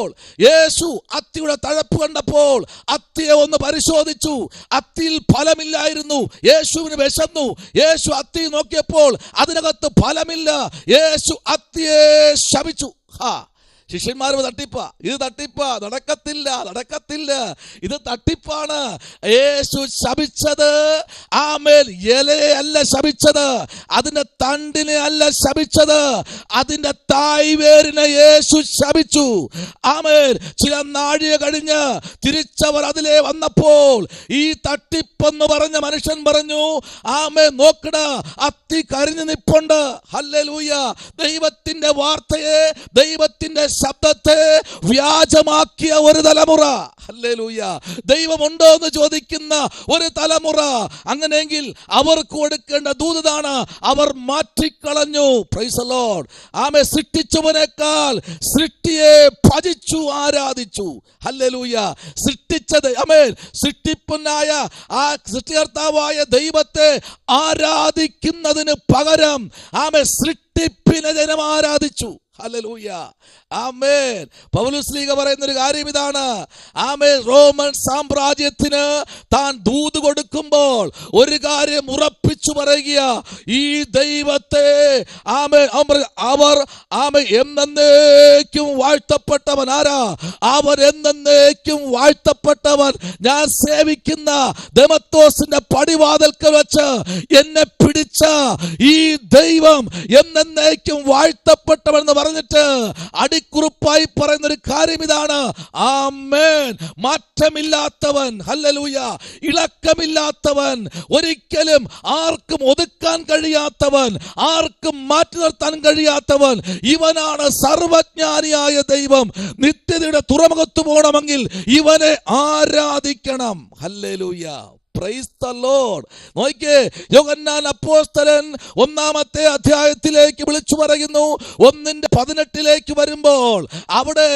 നോക്കിയപ്പോൾ യേശു അത്തിയുടെ തഴപ്പ് കണ്ടപ്പോൾ അത്തിയെ ഒന്ന് പരിശോധിച്ചു. അത്തിയിൽ ഫലമില്ലായിരുന്നു. യേശുവിന് വിശന്നു. യേശു അത്തി നോക്കിയപ്പോൾ അതിനകത്ത് ഫലമില്ല. യേശു അത്തിയെ ശപിച്ചു. ശിഷ്യന്മാർ ഇത് തട്ടിപ്പാ, നടക്കത്തില്ല, ഇത് തട്ടിപ്പാണ്. യേശു ശപിച്ചത് ആമേൻ ഇലയെ അല്ല ശപിച്ചത്, അതിന്റെ തണ്ടിനെ അല്ല ശപിച്ചത്, അതിന്റെ തായ്വേരിനെ യേശു ശപിച്ചു. ആമേൻ. ചില നാഴിക കഴിഞ്ഞ് തിരിച്ചവർ അതിലേ വന്നപ്പോൾ ഈ തട്ടിപ്പെന്ന് പറഞ്ഞ മനുഷ്യൻ പറഞ്ഞു, ആമേൻ നോക്കട, അത്തി കരിഞ്ഞു നിപ്പുണ്ട്. ഹല്ലേലൂയ. ദൈവത്തിന്റെ വാർത്തയെ, ദൈവത്തിന്റെ ശബ്ദത്തെ വ്യാജമാക്കിയ ഒരു തലമുറ. ഹല്ലേലൂയ. ദൈവമുണ്ടോ എന്ന് ചോദിക്കുന്ന ഒരു തലമുറ. അങ്ങനെയെങ്കിൽ അവർക്ക് കൊടുക്കേണ്ട ദൂതാണ് അവർ മാറ്റിക്കളഞ്ഞു. Praise the Lord. ആമേൻ. സൃഷ്ടിച്ചവനേക്കാൾ സൃഷ്ടിയെ ഭജിച്ചു, ആരാധിച്ചു. ഹല്ലേലൂയ. സൃഷ്ടിച്ചത് ആമേൻ സൃഷ്ടിപ്പനായ ആ സൃഷ്ടികർത്താവായ ദൈവത്തെ ആരാധിക്കുന്നതിന് പകരം ആമേൻ സൃഷ്ടിപ്പിനെ ജനം ആരാധിച്ചു. ഹല്ലേലൂയ. ആമേൻ. പൗലോസ് ലീഗ പറയുന്ന ഒരു കാര്യം ഇതാണ്. ആമേൻ. റോമൻ സാമ്രാജ്യത്തിന് താൻ ദൂത് കൊടുക്കുമ്പോൾ ഒരു കാര്യം ഉറപ്പിച്ചു പറയുക, ഈ ദൈവത്തെ ആമേൻ അവർ ആമേൻ എന്നേക്കും വാഴ്ത്തപ്പെട്ടവൻ. ആരാ അവർ? എന്നേക്കും വാഴ്ത്തപ്പെട്ടവൻ. ഞാൻ സേവിക്കുന്ന ദമത്തോസിന്റെ പടിവാതിൽക്കൽ വെച്ച് എന്നെ പിടിച്ച ഈ ദൈവം എന്നേക്കും വാഴ്ത്തപ്പെട്ടവൻ എന്ന് പറഞ്ഞിട്ട് അടിക്കുറിപ്പായി പറയുന്ന ഒരു കാര്യം ഇതാണ്. ആമേൻ. മാറ്റമില്ലാത്തവൻ. ഹല്ലേലൂയ. ഇളക്കമില്ലാത്തവൻ, ഒരിക്കലും ആർക്കും ഒതുക്കാൻ കഴിയാത്തവൻ, ആർക്കും മാറ്റി നിർത്താൻ കഴിയാത്തവൻ, ഇവനാണ് സർവജ്ഞാനിയായ ദൈവം. നിത്യതയുടെ തുറമുഖത്ത് പോകണമെങ്കിൽ ഇവനെ ആരാധിക്കണം. ഹല്ലേലൂയ. Praise the Lord. നോക്കിയേ, യോഹന്നാൻ അപ്പോസ്തലൻ 1-ാമത്തെ അധ്യായത്തിലേക്ക് വിളിച്ചു പറയുന്നു. 1:18 വരുമ്പോൾ അവിടെ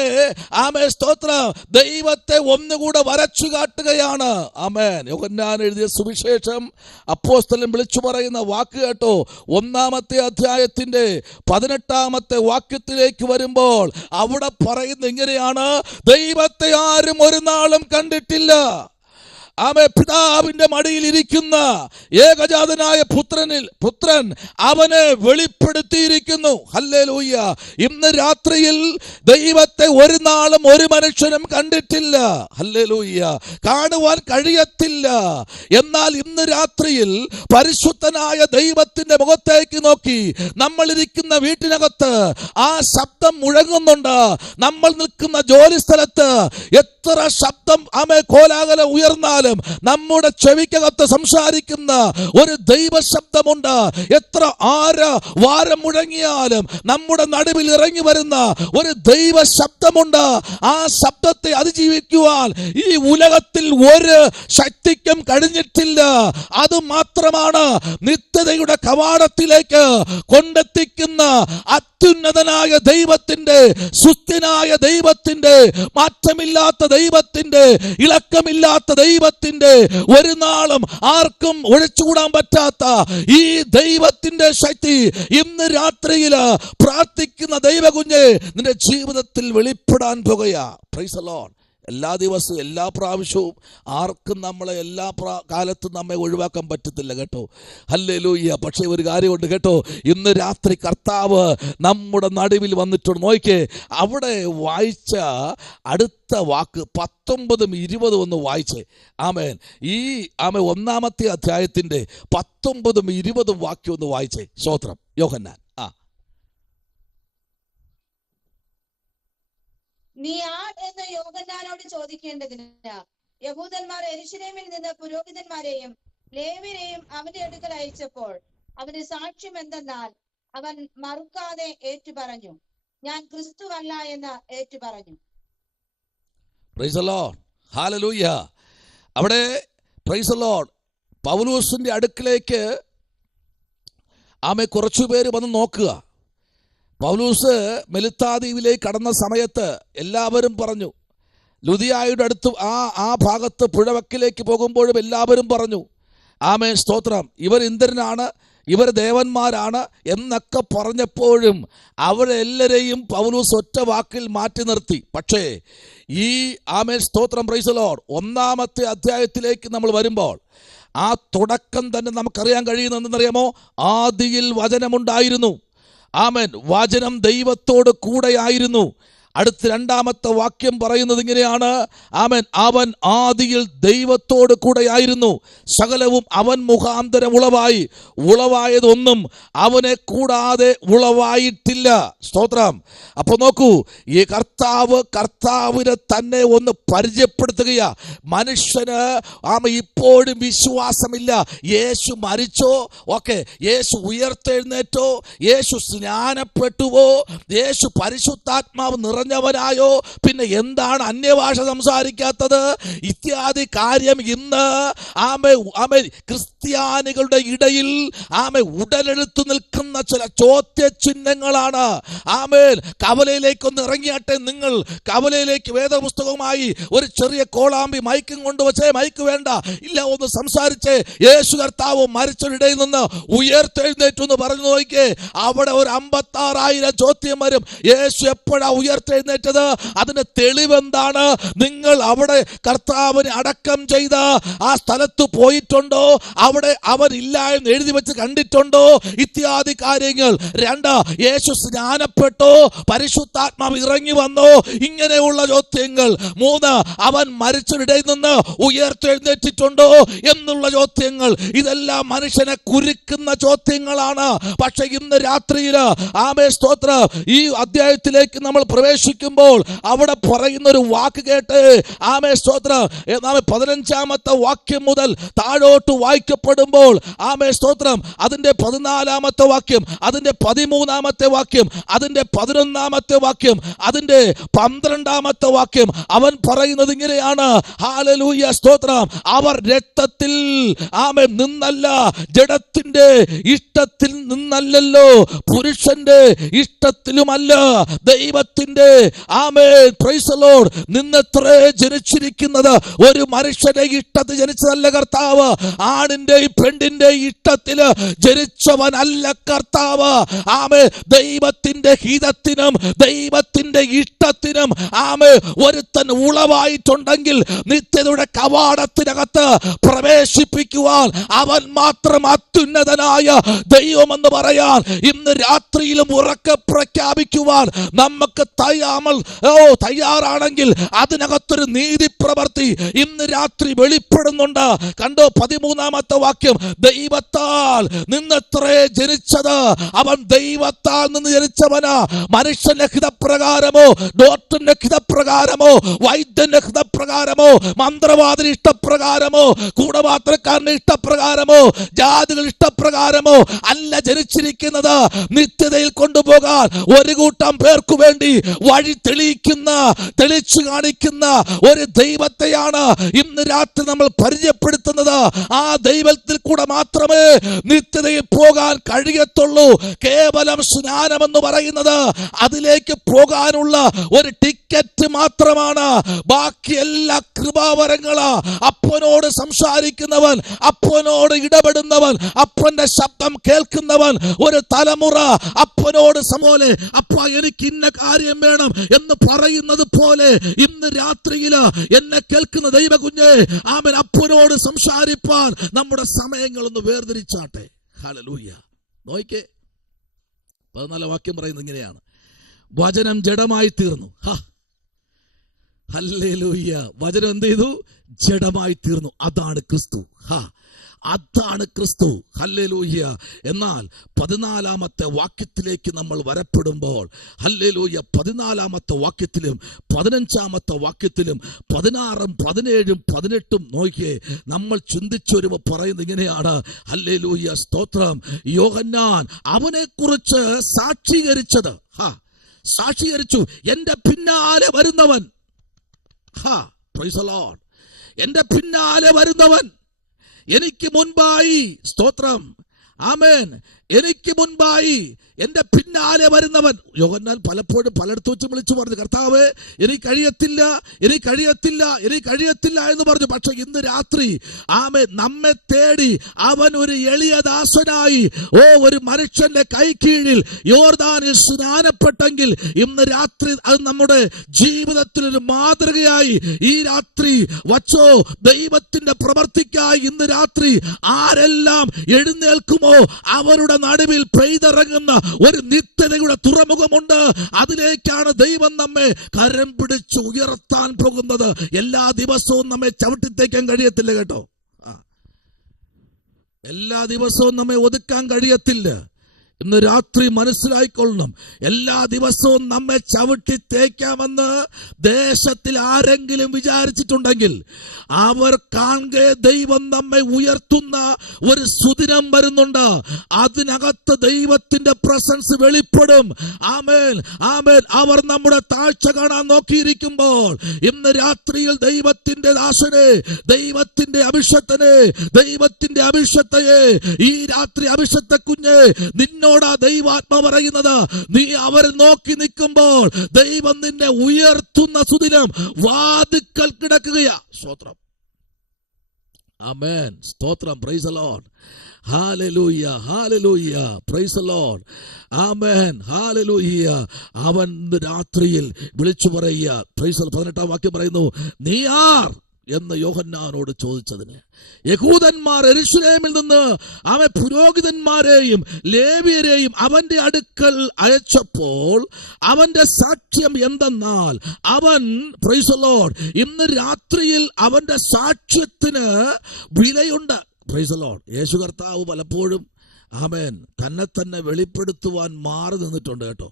ആമേൻ സ്തോത്രം ദൈവത്തെ ഒന്നുകൂടെ വരച്ചു കാട്ടുകയാണ്. ആമേൻ. യോഹന്നാൻ എഴുതിയ സുവിശേഷം അപ്പോസ്തലൻ വിളിച്ചു പറയുന്ന വാക്ക് കേട്ടോ. 1-ാമത്തെ അധ്യായത്തിന്റെ 18-ാമത്തെ വാക്യത്തിലേക്ക് വരുമ്പോൾ അവിടെ പറയുന്നത് ഇങ്ങനെയാണ്: ദൈവത്തെ ആരും ഒരു നാളും കണ്ടിട്ടില്ല. ആമേൻ. പിതാവിന്റെ മടിയിൽ ഇരിക്കുന്ന ഏകജാതനായ പുത്രൻ അവനെ വെളിപ്പെടുത്തിയിരിക്കുന്നു. ഹല്ലേലൂയ. ഇന്ന് രാത്രിയിൽ ദൈവത്തെ ഒരു നാളും ഒരു മനുഷ്യനും കണ്ടിട്ടില്ല. ഹല്ലേലൂയ. കാണുവാൻ കഴിയത്തില്ല. എന്നാൽ ഇന്ന് രാത്രിയിൽ പരിശുദ്ധനായ ദൈവത്തിന്റെ മുഖത്തേക്ക് നോക്കി നമ്മൾ ഇരിക്കുന്ന വീട്ടിനകത്ത് ആ ശബ്ദം മുഴങ്ങുന്നുണ്ട്. നമ്മൾ നിൽക്കുന്ന ജോലി സ്ഥലത്ത് എത്ര ശബ്ദം കോലാഹലം ഉയർന്നാലും നമ്മുടെ ചെവിക്കകത്ത് സംസാരിക്കുന്ന ഒരു ദൈവ ശബ്ദമുണ്ട്. എത്ര വാരം മുഴങ്ങിയാലും നമ്മുടെ നടുവിൽ ഇറങ്ങി വരുന്ന ഒരു ദൈവ ശബ്ദമുണ്ട്. ആ ശബ്ദത്തെ അതിജീവിക്കുവാൻ ഈ ഉലകത്തിൽ ഒരു ശക്തിക്കും കഴിഞ്ഞിട്ടില്ല. അത് മാത്രമാണ് നിത്യതയുടെ കവാടത്തിലേക്ക് കൊണ്ടെത്തിക്കുന്ന അത്യുന്നതനായ ദൈവത്തിന്റെ, സുസ്ഥിനായ ദൈവത്തിന്റെ, മാറ്റമില്ലാത്ത ദൈവത്തിന്റെ, ഇളക്കമില്ലാത്ത ദൈവത്തിന്റെ, ഒരു നാളും ആർക്കും ഒഴിച്ചുകൂടാൻ പറ്റാത്ത ഈ ദൈവത്തിന്റെ ശക്തി ഇന്ന് രാത്രിയിൽ പ്രാർത്ഥിക്കുന്ന ദൈവകുഞ്ഞെ നിന്റെ ജീവിതത്തിൽ വെളിപ്പെടാൻ പോകുകയാ. Praise the Lord. എല്ലാ ദിവസവും എല്ലാ പ്രാവശ്യവും ആർക്കും നമ്മളെ എല്ലാ കാലത്തും നമ്മെ ഒഴിവാക്കാൻ പറ്റത്തില്ല കേട്ടോ. ഹല്ലേലൂയ. പക്ഷേ ഒരു കാര്യമുണ്ട് കേട്ടോ, ഇന്ന് രാത്രി കർത്താവ് നമ്മുടെ നടുവിൽ വന്നിട്ടുണ്ട്. നോക്കിയേ, അവിടെ വായിച്ച അടുത്ത വാക്ക് 19ഉം 20ഉം ഒന്ന് വായിച്ചേ. ആമേൻ. ഈ 1-ാമത്തെ അധ്യായത്തിന്റെ 19ഉം 20ഉം വാക്യം ഒന്ന് വായിച്ചേ. സ്തോത്രം. യോഹന്നാൻ. നീ ആർ എന്ന് യോഹന്നാനോട് ചോദിക്കേണ്ടതിന് യഹൂദന്മാർ യെരൂശലേമിൽ നിന്ന് പുരോഹിതന്മാരെയും ലേവ്യരെയും അവന്റെ അടുക്കൽ അയച്ചപ്പോൾ അവന്റെ സാക്ഷ്യം എന്തെന്നാൽ അവൻ മറുക്കാതെ ഏറ്റുപറഞ്ഞു, ഞാൻ ക്രിസ്തുവല്ല എന്ന് ഏറ്റുപറഞ്ഞു. Praise the Lord. ഹല്ലേലൂയ. അവിടെ പ്രൈസ് ദി ലോർഡ് പൗലോസിന്റെ അടുക്കിലേക്ക് കുറച്ചുപേര് വന്ന് നോക്കുക. പൗലോസ് മെലിത്താദ്വീപിലേക്ക് കടന്ന സമയത്ത് എല്ലാവരും പറഞ്ഞു, ലുദിയായുടെ അടുത്ത് ആ ഭാഗത്ത് പുഴവക്കിലേക്ക് പോകുമ്പോഴും എല്ലാവരും പറഞ്ഞു, ആമേൻ സ്തോത്രം, ഇവർ ഇന്ദ്രനാണ്, ഇവർ ദേവന്മാരാണ് എന്നൊക്കെ പറഞ്ഞപ്പോഴും അവരെല്ലാവരെയും പൗലോസ് ഒറ്റ വാക്കിൽ മാറ്റി നിർത്തി. പക്ഷേ ഈ ആമേൻ സ്തോത്രം പ്രൈസ് ദി ലോർഡ് 1-ാമത്തെ അധ്യായത്തിലേക്ക് നമ്മൾ വരുമ്പോൾ ആ തുടക്കം തന്നെ നമുക്കറിയാൻ കഴിയുന്നതെന്നറിയാമോ? ആദിയിൽ വചനമുണ്ടായിരുന്നു. ആമേൻ, വചനം ദൈവത്തോട് കൂടെയായിരുന്നു. അടുത്ത 2-ാമത്തെ വാക്യം പറയുന്നത് ഇങ്ങനെയാണ്, ആമേൻ, അവൻ ആദിയിൽ ദൈവത്തോട് കൂടെയായിരുന്നു, സകലവും അവൻ മുഖാന്തരം ഉളവായി, ഉളവായതൊന്നും അവനെ കൂടാതെ ഉളവായിട്ടില്ല. സ്തോത്രം. അപ്പൊ നോക്കൂ, ഈ കർത്താവിനെ തന്നെ ഒന്ന് പരിചയപ്പെടുത്തുകയാ. മനുഷ്യന് ഇപ്പോഴും വിശ്വാസമില്ല. യേശു മരിച്ചോ? ഓക്കെ. യേശു ഉയർത്തെഴുന്നേറ്റോ? യേശു സ്നാനപ്പെട്ടുവോ? യേശു പരിശുദ്ധാത്മാവ് നിറഞ്ഞവനായോ? പിന്നെ എന്താണ് അന്യഭാഷ സംസാരിക്കാത്തത്? ഇത്യാദി കാര്യം ഇന്ന് ക്രിസ്ത്യാനികളുടെ ഇടയിൽ ഉടലെടുത്തു നിൽക്കുന്ന ചില ചോദ്യചിഹ്നങ്ങളാണ്. കവലയിലേക്കൊന്ന് ഇറങ്ങിയാട്ടെ നിങ്ങൾ. കവലയിലേക്ക് വേദപുസ്തകവുമായി ഒരു ചെറിയ കോളാമ്പി മൈക്കും കൊണ്ടുവച്ചേ. മൈക്ക് വേണ്ട, ഇല്ല, ഒന്ന് സംസാരിച്ചേ. യേശു കർത്താവ് മരിച്ചവരിടയിൽ നിന്ന് ഉയർത്തെഴുന്നേറ്റു എന്ന് പറഞ്ഞു നോക്കിയേ. അവിടെ ഒരു 56,000 ചോദ്യം വരും. യേശു എപ്പോഴാ ഉയർത്തെഴുന്നേറ്റത്? അതിന് തെളിവെന്താണ്? നിങ്ങൾ അവിടെ കർത്താവിനെ അടക്കം ചെയ്ത ആ സ്ഥലത്ത് പോയിട്ടുണ്ടോ? അവിടെ അവൻ ഇല്ല എന്ന് എഴുതി വെച്ച് കണ്ടിട്ടുണ്ടോ? ഇത്യാദി കാര്യങ്ങൾ. 2, യേശു സ്നാനപ്പെട്ടോ? പരിശുദ്ധാത്മാവ് ഇറങ്ങി വന്നോ? ഇങ്ങനെയുള്ള ചോദ്യങ്ങൾ. 3, അവൻ മരിച്ചവരിടയിൽ നിന്ന് ഉയർത്തെഴുന്നേറ്റിട്ടുണ്ടോ എന്നുള്ള ചോദ്യങ്ങൾ. ഇതെല്ലാം മനുഷ്യനെ കുരുക്കുന്ന ചോദ്യങ്ങളാണ്. പക്ഷെ ഇന്ന് രാത്രിയിൽ സ്തോത്രം, ഈ അധ്യായത്തിലേക്ക് നമ്മൾ പ്രവേശിക്കുമ്പോൾ അവിടെ പറയുന്ന ഒരു വാക്ക് കേട്ട് സ്തോത്രം, 15-ാമത്തെ വാക്യം മുതൽ താഴോട്ട് വായിക്കപ്പെടുമ്പോൾ സ്തോത്രം, അതിന്റെ 14-ാമത്തെ വാക്യം, അതിന്റെ 13-ാമത്തെ വാക്യം, അതിന്റെ 11-ാമത്തെ വാക്യം, അതിന്റെ 12-ാമത്തെ വാക്യം അവൻ പറയുന്നത് ഇങ്ങനെയാണ്. ഹല്ലേലൂയ, സ്തോത്രം. അവർ രക്തത്തിൽ നിന്നല്ല, ജഡത്തിന്റെ ഇഷ്ടത്തിൽ നിന്നല്ലല്ലോ, പുരുഷന്റെ ഇഷ്ടത്തിലുമല്ല, ദൈവത്തിന്റെ പ്രൈസ് ദി ലോർഡ് നിന്നത്രേ ജനിച്ചിരിക്കുന്നത്. ഒരു മനുഷ്യന്റെ ഇഷ്ടത്തിൽ ജനിച്ചതല്ല കർത്താവ്. ആണിന്റെയും പെണ്ണിന്റെയും ഇഷ്ടത്തില് ജനിച്ചവനല്ല കർത്താവ്. ദൈവത്തിന്റെ ഹിതത്തിനും ദൈവത്തിന്റെ ഇഷ്ടത്തിനും ഒരുത്തൻ ഉളവായിട്ടുണ്ടെങ്കിൽ നിത്യതയുടെ കവാടത്തിനകത്ത് പ്രവേശിപ്പിക്കുവാൻ അവൻ മാത്രം അത്യുന്നതനായ ദൈവമെന്ന് പറയാൻ ഇന്ന് രാത്രിയിലും ഉറക്കെ പ്രഖ്യാപിക്കുവാൻ നമുക്ക് തയ്യാറാണെങ്കിൽ അതിനകത്തൊരു നീതി പ്രവൃത്തി ഇന്ന് രാത്രി വെളിപ്പെടുന്നുണ്ട്. കണ്ടോ 13-ാമത്തെ വാക്യം, ദൈവത്താൽ നിന്നത്രേ ജനിച്ചത്. അവൻ ദൈവത്താൽ നിന്ന് ജനിച്ചവനാ. മനുഷ്യന്റെ ഹിതപ്രകാരമോ, ഡോക്ടറിന്റെ ഹിതപ്രകാരമോ, വൈദ്യന്റെ ഹിതപ്രകാരമോ, മന്ത്രവാദിന്റെ ഇഷ്ടപ്രകാരമോ, കൂടപാത്രക്കാരന്റെ ഇഷ്ടപ്രകാരമോ, ജാതികൾ ഇഷ്ടപ്രകാരമോ അല്ല ജനിച്ചിരിക്കുന്നത്. നിത്യതയിൽ കൊണ്ടുപോകാൻ ഒരു കൂട്ടം പേർക്കു വേണ്ടി വഴി തെളിച്ചു കാണിക്കുന്ന ഒരു ദൈവത്തെയാണ് ഇന്ന് രാത്രി നമ്മൾ പരിചയപ്പെടുത്തുന്നത്. ആ ദൈവത്തിൽ കൂടെ മാത്രമേ നിത്യതയിൽ പോകാൻ കഴിയത്തുള്ളൂ. കേവലം സ്നാനമെന്ന് പറയുന്നത് അതിലേക്ക് പോകാനുള്ള ഒരു ടിക്കറ്റ് മാത്രമാണ്. ബാക്കി എല്ലാ കൃപാവരങ്ങളാ. അപ്പനോട് സംസാരിക്കുന്നവൻ, അപ്പനോട് ഇടപെടുന്നവൻ, അപ്പന്റെ ശബ്ദം കേൾക്കുന്നവൻ, ഒരു തലമുറ അപ്പനോട് സമോലെ അപ്പ എനിക്ക് ഇന്ന കാര്യം വേണം എന്ന് പറയുന്നത് പോലെ ഇന്ന് രാത്രിയില് എന്നെ കേൾക്കുന്ന ദൈവകുഞ്ഞെ, ആമേൻ, അപ്പനോട് സംസാരിപ്പാൻ നമ്മുടെ സമയങ്ങളൊന്ന് വേർതിരിച്ചാട്ടെ. ഹല്ലേലൂയ. നോക്കിക്കേ, 14 വാക്യം പറയുന്നത് ഇങ്ങനെയാണ്, വചനം ജഡമായി തീർന്നു. ഹല്ലേലൂയ. വചനം എന്ത് ചെയ്തു? ജഡമായി തീർന്നു. അതാണ് ക്രിസ്തു. അതാണ് ക്രിസ്തു. ഹല്ലേലൂയ. എന്നാൽ 14-ാമത്തെ വാക്യത്തിലേക്ക് നമ്മൾ വരപ്പെടുമ്പോൾ, ഹല്ലേലൂയ, 14-ാമത്തെ വാക്യത്തിലും 15-ാമത്തെ വാക്യത്തിലും 16, 17, 18 നോക്കിയേ, നമ്മൾ ചിന്തിച്ചൊരുവ പറയുന്നത് ഇങ്ങനെയാണ്. ഹല്ലേലൂയ, സ്തോത്രം. യോഹന്നാൻ അവനെ കുറിച്ച് സാക്ഷീകരിച്ചു, എന്റെ പിന്നാലെ വരുന്നവൻ, പ്രൈസ് ദി ലോർഡ്, എന്റെ പിന്നാലെ വരുന്നവൻ എനിക്ക് മുൻപായി, സ്തോത്രം, ആമേൻ, എനിക്ക് മുൻപായി എന്റെ പിന്നാലെ വരുന്നവൻ. യോഹന്നാൻ പലപ്പോഴും പലയിടത്തും വെച്ച് വിളിച്ചു പറഞ്ഞു, കർത്താവേ എനിക്ക് കഴിയത്തില്ല, എനിക്ക് കഴിയത്തില്ല, എനിക്ക് കഴിയത്തില്ല എന്ന് പറഞ്ഞു. പക്ഷെ ഇന്ന് രാത്രി നമ്മെ തേടി അവൻ ഒരു എളിയ ദാസനായി ഒരു മനുഷ്യന്റെ കൈ കീഴിൽ യോർദാനിൽ സ്നാനപ്പെട്ടെങ്കിൽ ഇന്ന് രാത്രി അത് നമ്മുടെ ജീവിതത്തിലൊരു മാതൃകയായി ഈ രാത്രി വച്ചോ. ദൈവത്തിന്റെ പ്രവർത്തിക്കായി ഇന്ന് രാത്രി ആരെല്ലാം എഴുന്നേൽക്കുമോ അവരുടെ നടുവിൽ പെയ്തിറങ്ങുന്ന ഒരു നിത്യതയുടെ തുറമുഖമുണ്ട്. അതിലേക്കാണ് ദൈവം നമ്മെ കരം പിടിച്ച് ഉയർത്താൻ പോകുന്നത്. എല്ലാ ദിവസവും നമ്മെ ചവിട്ടിത്തേക്കാൻ കഴിയത്തില്ല കേട്ടോ. എല്ലാ ദിവസവും നമ്മെ ഒതുക്കാൻ കഴിയത്തില്ല. ഇന്ന് രാത്രി മനസ്സിലായിക്കൊള്ളണം, എല്ലാ ദിവസവും നമ്മെ ചവിട്ടി തേക്കാമെന്ന് ദേശത്തിൽ ആരെങ്കിലും വിചാരിച്ചിട്ടുണ്ടെങ്കിൽ അവർ കാണെ ദൈവം നമ്മെ ഉയർത്തുന്ന ഒരു സുദിനം വരുന്നുണ്ട്. അതിനകത്ത് ദൈവത്തിന്റെ പ്രസൻസ് വെളിപ്പെടും. ആമേൻ, ആമേൻ. അവർ നമ്മുടെ താഴ്ച കാണാൻ നോക്കിയിരിക്കുമ്പോൾ ഇന്ന് രാത്രിയിൽ ദൈവത്തിന്റെ ദാസനെ, ദൈവത്തിന്റെ അഭിഷക്തനെ, ദൈവത്തിന്റെ അഭിഷക്തയെ, ഈ രാത്രി അഭിഷക്ത കുഞ്ഞെ, നിന്നോടാ ദൈവാത്മ പറയുന്നത്. നീ അവരെ നോക്കി നിൽക്കുമ്പോൾ ദൈവം നിന്നെ ഉയർത്തുന്ന സുദിനം വാതിക്കൽ കിടക്കുകയാ. സ്തോത്രം, ആമേൻ, സ്തോത്രം. Praise the Lord. Hallelujah, hallelujah, praise the Lord. Amen, hallelujah. അവൻ രാത്രിയിൽ വിളിച്ചു പറയുക. Price the Lord. 18-ാം വാക്യം പറയുന്നു, നീ ആർ എന്ന് യോഹന്നാനോട് ചോദിച്ചതിന് യഹൂദന്മാർ യെരൂശലേമിൽ നിന്ന് അവൻ പുരോഹിതന്മാരെയും ലേവ്യരെയും അവന്റെ അടുക്കൽ അയച്ചപ്പോൾ അവന്റെ സാക്ഷ്യം എന്തെന്നാൽ അവൻ, പ്രൈസ് ദി ലോർഡ്, ഇന്ന് രാത്രിയിൽ അവന്റെ സാക്ഷ്യത്തിന് വിലയുണ്ട്. Price the Lord. യേശു കർത്താവ് പലപ്പോഴും ആമേൻ തന്നെ വെളിപ്പെടുത്തുവാൻ മാറി നിന്നിട്ടുണ്ട് കേട്ടോ.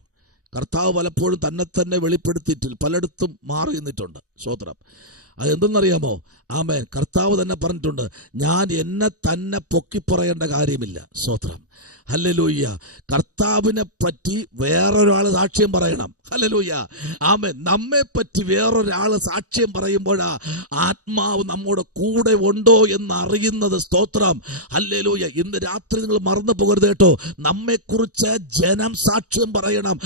കർത്താവ് പലപ്പോഴും തന്നെ വെളിപ്പെടുത്തിയിട്ടില്ല, പലയിടത്തും മാറി നിന്നിട്ടുണ്ട്. സ്തോത്രം. അതെന്തെന്നറിയാമോ? ആമേൻ. കർത്താവ് തന്നെ പറഞ്ഞിട്ടുണ്ട്, ഞാൻ എന്നെ തന്നെ പൊക്കി പറയേണ്ട കാര്യമില്ല. സ്തോത്രം, ഹല്ലേലൂയ. കർത്താവിനെ പറ്റി വേറൊരാൾ സാക്ഷ്യം പറയണം. ഹല്ലേലൂയ, ആമേൻ. നമ്മെ പറ്റി വേറൊരാൾ സാക്ഷ്യം പറയുമ്പോഴാ ആത്മാവ് നമ്മുടെ കൂടെ ഉണ്ടോ എന്ന് അറിയുന്നത്. സ്തോത്രം, ഹല്ലേലൂയ. ഇന്ന് രാത്രി നിങ്ങൾ മറന്നു പോകരുത് കേട്ടോ. നമ്മെക്കുറിച്ച് ജനം സാക്ഷ്യം പറയണം.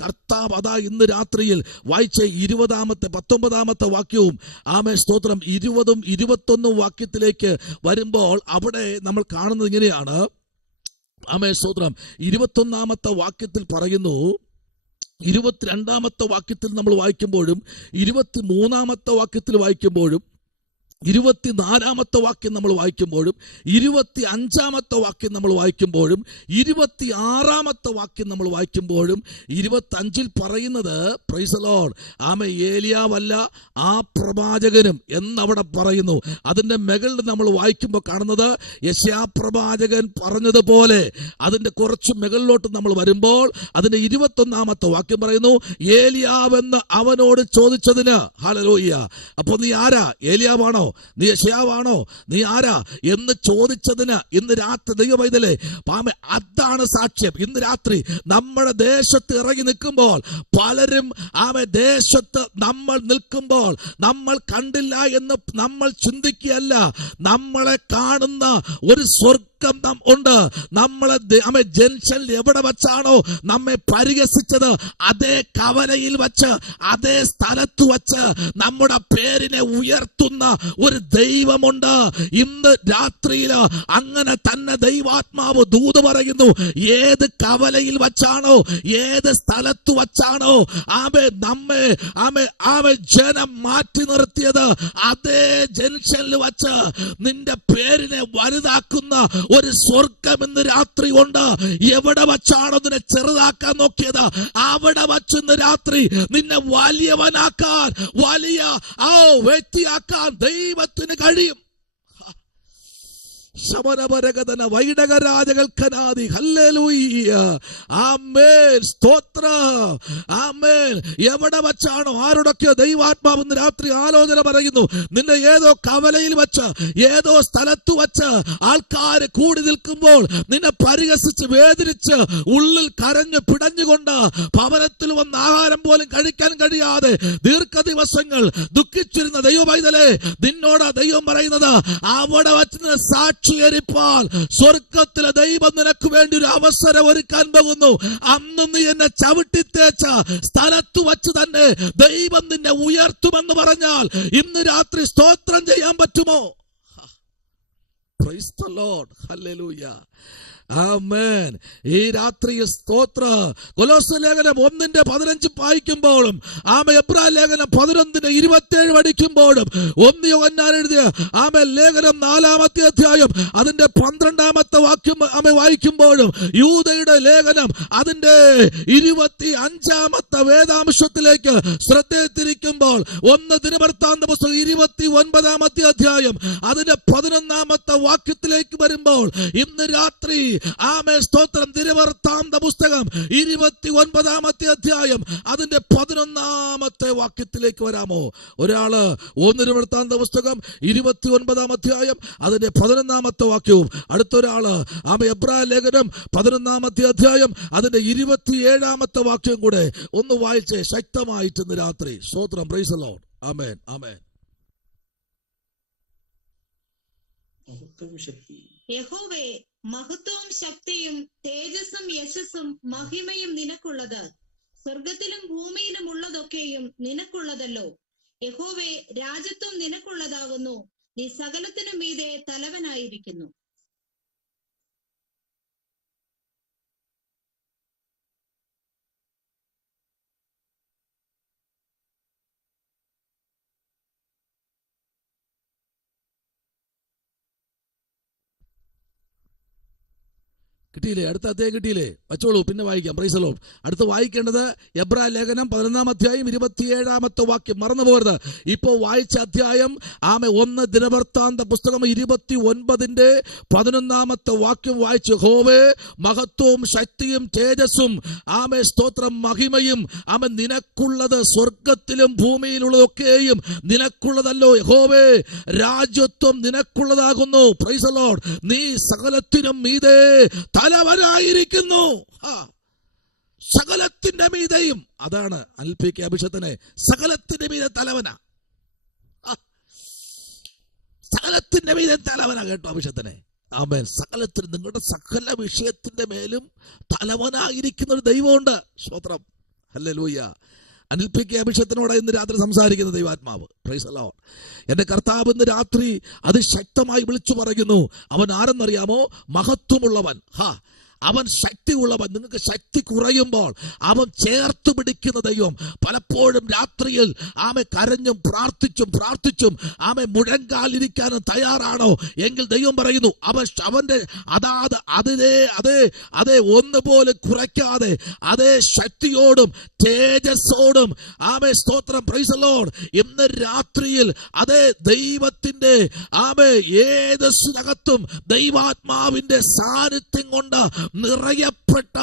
കർത്താവ് അതാ ഇന്ന് രാത്രിയിൽ വായിച്ച 20-ാമത്തെ 19-ാമത്തെ വാക്യവും ആമേൻ, സ്തോത്രം, 20ഉം 21ഉം വാക്യത്തിലേക്ക് വരുമ്പോൾ അവിടെ നമ്മൾ കാണുന്നത് ഇങ്ങനെയാണ്. ആമേൻ, സ്തോത്രം. 21-ാമത്തെ വാക്യത്തിൽ പറയുന്നു, 22-ാമത്തെ വാക്യത്തിൽ നമ്മൾ വായിക്കുമ്പോഴും 23-ാമത്തെ വാക്യത്തിൽ വായിക്കുമ്പോഴും 24-ാമത്തെ വാക്യം നമ്മൾ വായിക്കുമ്പോഴും 25-ാമത്തെ വാക്യം നമ്മൾ വായിക്കുമ്പോഴും 26-ാമത്തെ വാക്യം നമ്മൾ വായിക്കുമ്പോഴും 25-ൽ പറയുന്നത്, പ്രൈസ് ദി ലോർഡ്, ആമേൻ, ഏലിയാവല്ല ആ പ്രവാചകനും എന്നവിടെ പറയുന്നു. അതിന്റെ മുകളിൽ നമ്മൾ വായിക്കുമ്പോൾ കാണുന്നത് യെശയ്യാ പ്രവാചകൻ പറഞ്ഞതുപോലെ അതിന്റെ കുറച്ച് മുകളിലോട്ട് നമ്മൾ വരുമ്പോൾ അതിന്റെ 21-ാമത്തെ വാക്യം പറയുന്നു, ഏലിയാവെന്ന് അവനോട് ചോദിച്ചതിന്. ഹല്ലേലൂയ. അപ്പൊ നീ ആരാ? ഏലിയാവാണോ? നീ യെശയ്യാവാണോ? നീ ആരാ എന്ന് ചോദിച്ചതിന് ഇന്ന് രാത്രി ദൈവമൈതലേ, അതാണ് സാക്ഷ്യം. ഇന്ന് രാത്രി നമ്മുടെ ദേശത്ത് ഇറങ്ങി നിൽക്കുമ്പോൾ പലരും ദേശത്ത് നമ്മൾ നിൽക്കുമ്പോൾ നമ്മൾ കണ്ടില്ല എന്ന് നമ്മൾ ചിന്തിക്കുകയല്ല. നമ്മളെ കാണുന്ന ഒരു സ്വർഗ്ഗം ഉണ്ട്. നമ്മളെ ജംഗ്ഷനിൽ എവിടെ വെച്ചാണോ നമ്മെ പരിഹസിച്ചത് അതേ കവലയിൽ വച്ച്, അതേ സ്ഥലത്ത് വച്ച് നമ്മുടെ പേരിനെ ഉയർത്തുന്ന ഒരു ദൈവമുണ്ട്. ഇന്ന് രാത്രിയിൽ അങ്ങനെ തന്നെ ദൈവാത്മാവ് ദൂത് പറയുന്നു. ഏത് കവലയിൽ വച്ചാണോ, ഏത് സ്ഥലത്ത് വച്ചാണോ നമ്മെ ജനം മാറ്റി നിർത്തിയത് അതേ ജംഗ്ഷനിൽ വച്ച് നിന്റെ പേരിനെ വലുതാക്കുന്ന ഒരു സ്വർഗം ഇന്ന് രാത്രി ഉണ്ട്. എവിടെ വച്ചാണോ നിന്നെ ചെറുതാക്കാൻ നോക്കിയത് അവിടെ വച്ച് ഇന്ന് രാത്രി നിന്നെ വലിയവനാക്കാൻ, വലിയ വ്യക്തിയാക്കാൻ ദൈവത്തിന് കഴിയും. ശമനപരകഥന വൈഡകരാജകൽക്കനാദി. ഹല്ലേലൂയ, ആമേൻ, സ്തോത്രം, ആമേൻ. എവിടെ വച്ചാണോ ആരോടൊക്കെയോ ദൈവാത്മാവ് ഇന്ന് രാത്രി ആലോചന പറയുന്നു. നിന്നെ ഏതോ കവലയിൽ വച്ച്, ഏതോ സ്ഥലത്ത് വച്ച് ആൾക്കാര് കൂടി നിൽക്കുമ്പോൾ നിന്നെ പരിഹസിച്ച് വേദനിച്ച് ഉള്ളിൽ കരഞ്ഞ് പിടഞ്ഞുകൊണ്ട് ഭവനത്തിൽ വന്ന് ആഹാരം പോലും കഴിക്കാൻ കഴിയാതെ ദീർഘദിവസങ്ങൾ ദുഃഖിച്ചിരുന്ന ദൈവമൈതലേ, നിന്നോട് ദൈവം പറയുന്നത് അവിടെ വച്ച് സാക്ഷി കുതിച്ചുയരിപ്പാൻ സ്വർഗത്തിലെ ദൈവം നിനക്ക് വേണ്ടി ഒരു അവസരം ഒരുക്കാൻ പോകുന്നു. അന്ന് നീ എന്നെ ചവിട്ടിത്തേച്ച സ്ഥലത്ത് വച്ച് തന്നെ ദൈവം നിന്നെ ഉയർത്തുമെന്ന് പറഞ്ഞാൽ ഇന്ന് രാത്രി സ്തോത്രം ചെയ്യാൻ പറ്റുമോ? Price the Lord. ഹല്ലേലൂയ. ആമേൻ. ഈ രാത്രിയിൽ സ്തോത്ര കൊലോസ്യ ലേഖനം 1:15 വായിക്കുമ്പോഴും എബ്രായ ലേഖനം 11:27 പഠിക്കുമ്പോഴും 1 യോഹന്നാൻ എഴുതിയ ലേഖനം 4-ാമത്തെ അധ്യായം അതിന്റെ 12-ാമത്തെ വാക്യം വായിക്കുമ്പോഴും യൂദയുടെ ലേഖനം അതിന്റെ 25-ാമത്തെ വേദാംശത്തിലേക്ക് ശ്രദ്ധ തിരിക്കുമ്പോൾ 1 ദിനവൃത്താന്ത പുസ്തകം 29-ാമത്തെ അധ്യായം അതിന്റെ 11-ാമത്തെ വാക്യത്തിലേക്ക് വരുമ്പോൾ ഇന്ന് രാത്രി സ്തോത്രം ദിനവൃത്താന്ത പുസ്തകം 29-ാമത്തെ അധ്യായം അതിന്റെ 11-ാമത്തെ വാക്യത്തിലേക്ക് വരാമോ? ഒരാള് 1 ദിനവൃത്താന്ത പുസ്തകം 29-ാം അധ്യായം അതിന്റെ 11-ാമത്തെ വാക്യവും, അടുത്തൊരാള് എബ്രായ ലേഖനം 11-ാമത്തെ അധ്യായം അതിന്റെ 27-ാമത്തെ വാക്യവും കൂടെ ഒന്ന് വായിച്ചേ ശക്തമായിട്ട് ഇന്ന് രാത്രി. സ്തോത്രം. Praise the Lord. ആമേൻ. ആമേൻ. യഹോവേ, മഹത്വവും ശക്തിയും തേജസ്സും യശസ്സും മഹിമയും നിനക്കുള്ളത്. സ്വർഗത്തിലും ഭൂമിയിലും ഉള്ളതൊക്കെയും നിനക്കുള്ളതല്ലോ. യഹോവേ, രാജത്വം നിനക്കുള്ളതാകുന്നു. നീ സകലത്തിനും മീതെ തലവനായിരിക്കുന്നു. കിട്ടിയില്ലേ? അടുത്ത അധ്യായം കിട്ടിയില്ലേ? വച്ചോളൂ, പിന്നെ വായിക്കാം. Price the Lord. അടുത്ത് വായിക്കേണ്ടത് എബ്രായ ലേഖനം 11-ാം അധ്യായം 27-ാമത്തെ വാക്യം. മറന്നു പോകരുത്. ഇപ്പോൾ വായിച്ച അധ്യായം 1 ദിനവൃത്താന്ത പുസ്തകം 29-11-ാമത്തെ വാക്യം വായിച്ചു. യഹോവേ, മഹത്വവും ശക്തിയും തേജസ്സും സ്തോത്രം മഹിമയും നിനക്കുള്ളത്. സ്വർഗത്തിലും ഭൂമിയിലുള്ളതൊക്കെയും നിനക്കുള്ളതല്ലോ. യഹോവേ, രാജ്യത്വം നിനക്കുള്ളതാകുന്നു. Price the Lord. നീ സകലത്തിനും മീതെ തലവനായിരിക്കുന്നു. സകലത്തിന്റെ മീതെയും. അതാണ് അൽപ്പിക്ക അഭിഷത്തിനെ സകലത്തിന്റെ മീതെ തലവന. സകലത്തിന്റെ മീതെ തലവന. കേട്ടോ അഭിഷത്തിനെ? ആമേൻ. സകലത്തിന്, നിങ്ങളുടെ സകല വിഷയത്തിന്റെ മേലും തലവനായിരിക്കുന്ന ഒരു ദൈവമുണ്ട്. സ്തോത്രം. ഹല്ലേലൂയ. അനിൽപ്പിക്ക അഭിഷത്തിനോട് ഇന്ന് രാത്രി സംസാരിക്കുന്ന ദൈവാത്മാവ്. Price the Lord. എന്റെ കർത്താവ് ഇന്ന് രാത്രി അതിശക്തമായി വിളിച്ചു പറയുന്നു. അവൻ ആരെന്നറിയാമോ? മഹത്വമുള്ളവൻ. അവൻ ശക്തിയുള്ളവൻ. നിങ്ങൾക്ക് ശക്തി കുറയുമ്പോൾ അവൻ ചേർത്ത് പിടിക്കുന്ന ദൈവം. പലപ്പോഴും രാത്രിയിൽ കരഞ്ഞും പ്രാർത്ഥിച്ചും മുഴങ്കാലിരിക്കാനും തയ്യാറാണോ എങ്കിൽ ദൈവം പറയുന്നു അവന്റെ അതേ ഒന്നുപോലെ കുറയ്ക്കാതെ അതേ ശക്തിയോടും തേജസ്സോടും സ്തോത്രം. Praise the Lord. ഇന്ന് രാത്രിയിൽ അതേ ദൈവത്തിന്റെ ഏതസ്സിനകത്തും ദൈവാത്മാവിന്റെ സാന്നിധ്യം കൊണ്ട് നിറയപ്പെട്ട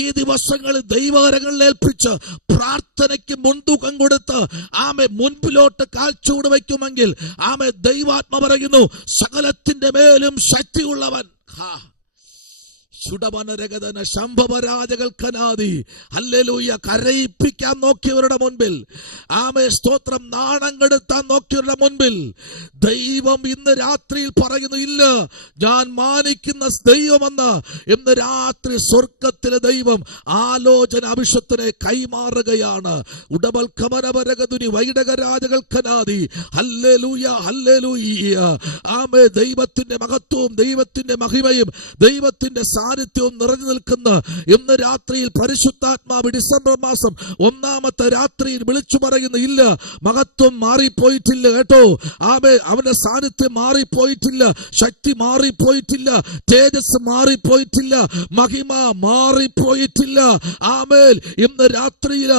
ഈ ദിവസങ്ങളിൽ ദൈവകരങ്ങളിൽ ഏൽപ്പിച്ച് പ്രാർത്ഥനയ്ക്ക് മുൻതൂക്കം കൊടുത്ത് മുൻപിലോട്ട് കാൽച്ചൂട് വയ്ക്കുമെങ്കിൽ ദൈവാത്മ പറയുന്നു സകലത്തിന്റെ മേലും ശക്തിയുള്ളവൻ. കരയിപ്പിക്കാൻ നോക്കിയവരുടെ മുൻപിൽ സ്തോത്രം നാണം കെടുത്താൻ നോക്കിയവരുടെ മുൻപിൽ ദൈവം ഇന്ന് രാത്രിയിൽ പറയുന്നു, ഇല്ല, ഞാൻ മാനിക്കുന്ന ദൈവമെന്ന്. ഇന്ന് രാത്രി സ്വർഗത്തിലെ ദൈവം ആലോചന അഭിഷത്തിനെ കൈമാറുകയാണ്. ഉടബൽ ഖമരവരഗതുനി വൈഡകരാജകൽക്കനാദി. Hallelujah, hallelujah. ദൈവത്തിന്റെ മഹത്വവും ദൈവത്തിന്റെ മഹിമയും ദൈവത്തിന്റെ സാന്നിധ്യവും നിറഞ്ഞു നിൽക്കുന്ന ഇന്ന് രാത്രിയിൽ പരിശുദ്ധാത്മാവ് ഡിസംബർ മാസം 1-ാമത്തെ രാത്രിയിൽ വിളിച്ചു പറയുന്നു, ഇല്ല, മഹത്വം മാറിപ്പോയിട്ടില്ല. കേട്ടോ? അവന്റെ സാന്നിധ്യം മാറിപ്പോയിട്ടില്ല, ശക്തി മാറിപ്പോയിട്ടില്ല, തേജസ് മാറിപ്പോയിട്ടില്ല, മഹിമ മാറിപ്പോയിട്ടില്ല. ഇന്ന് രാത്രിയിൽ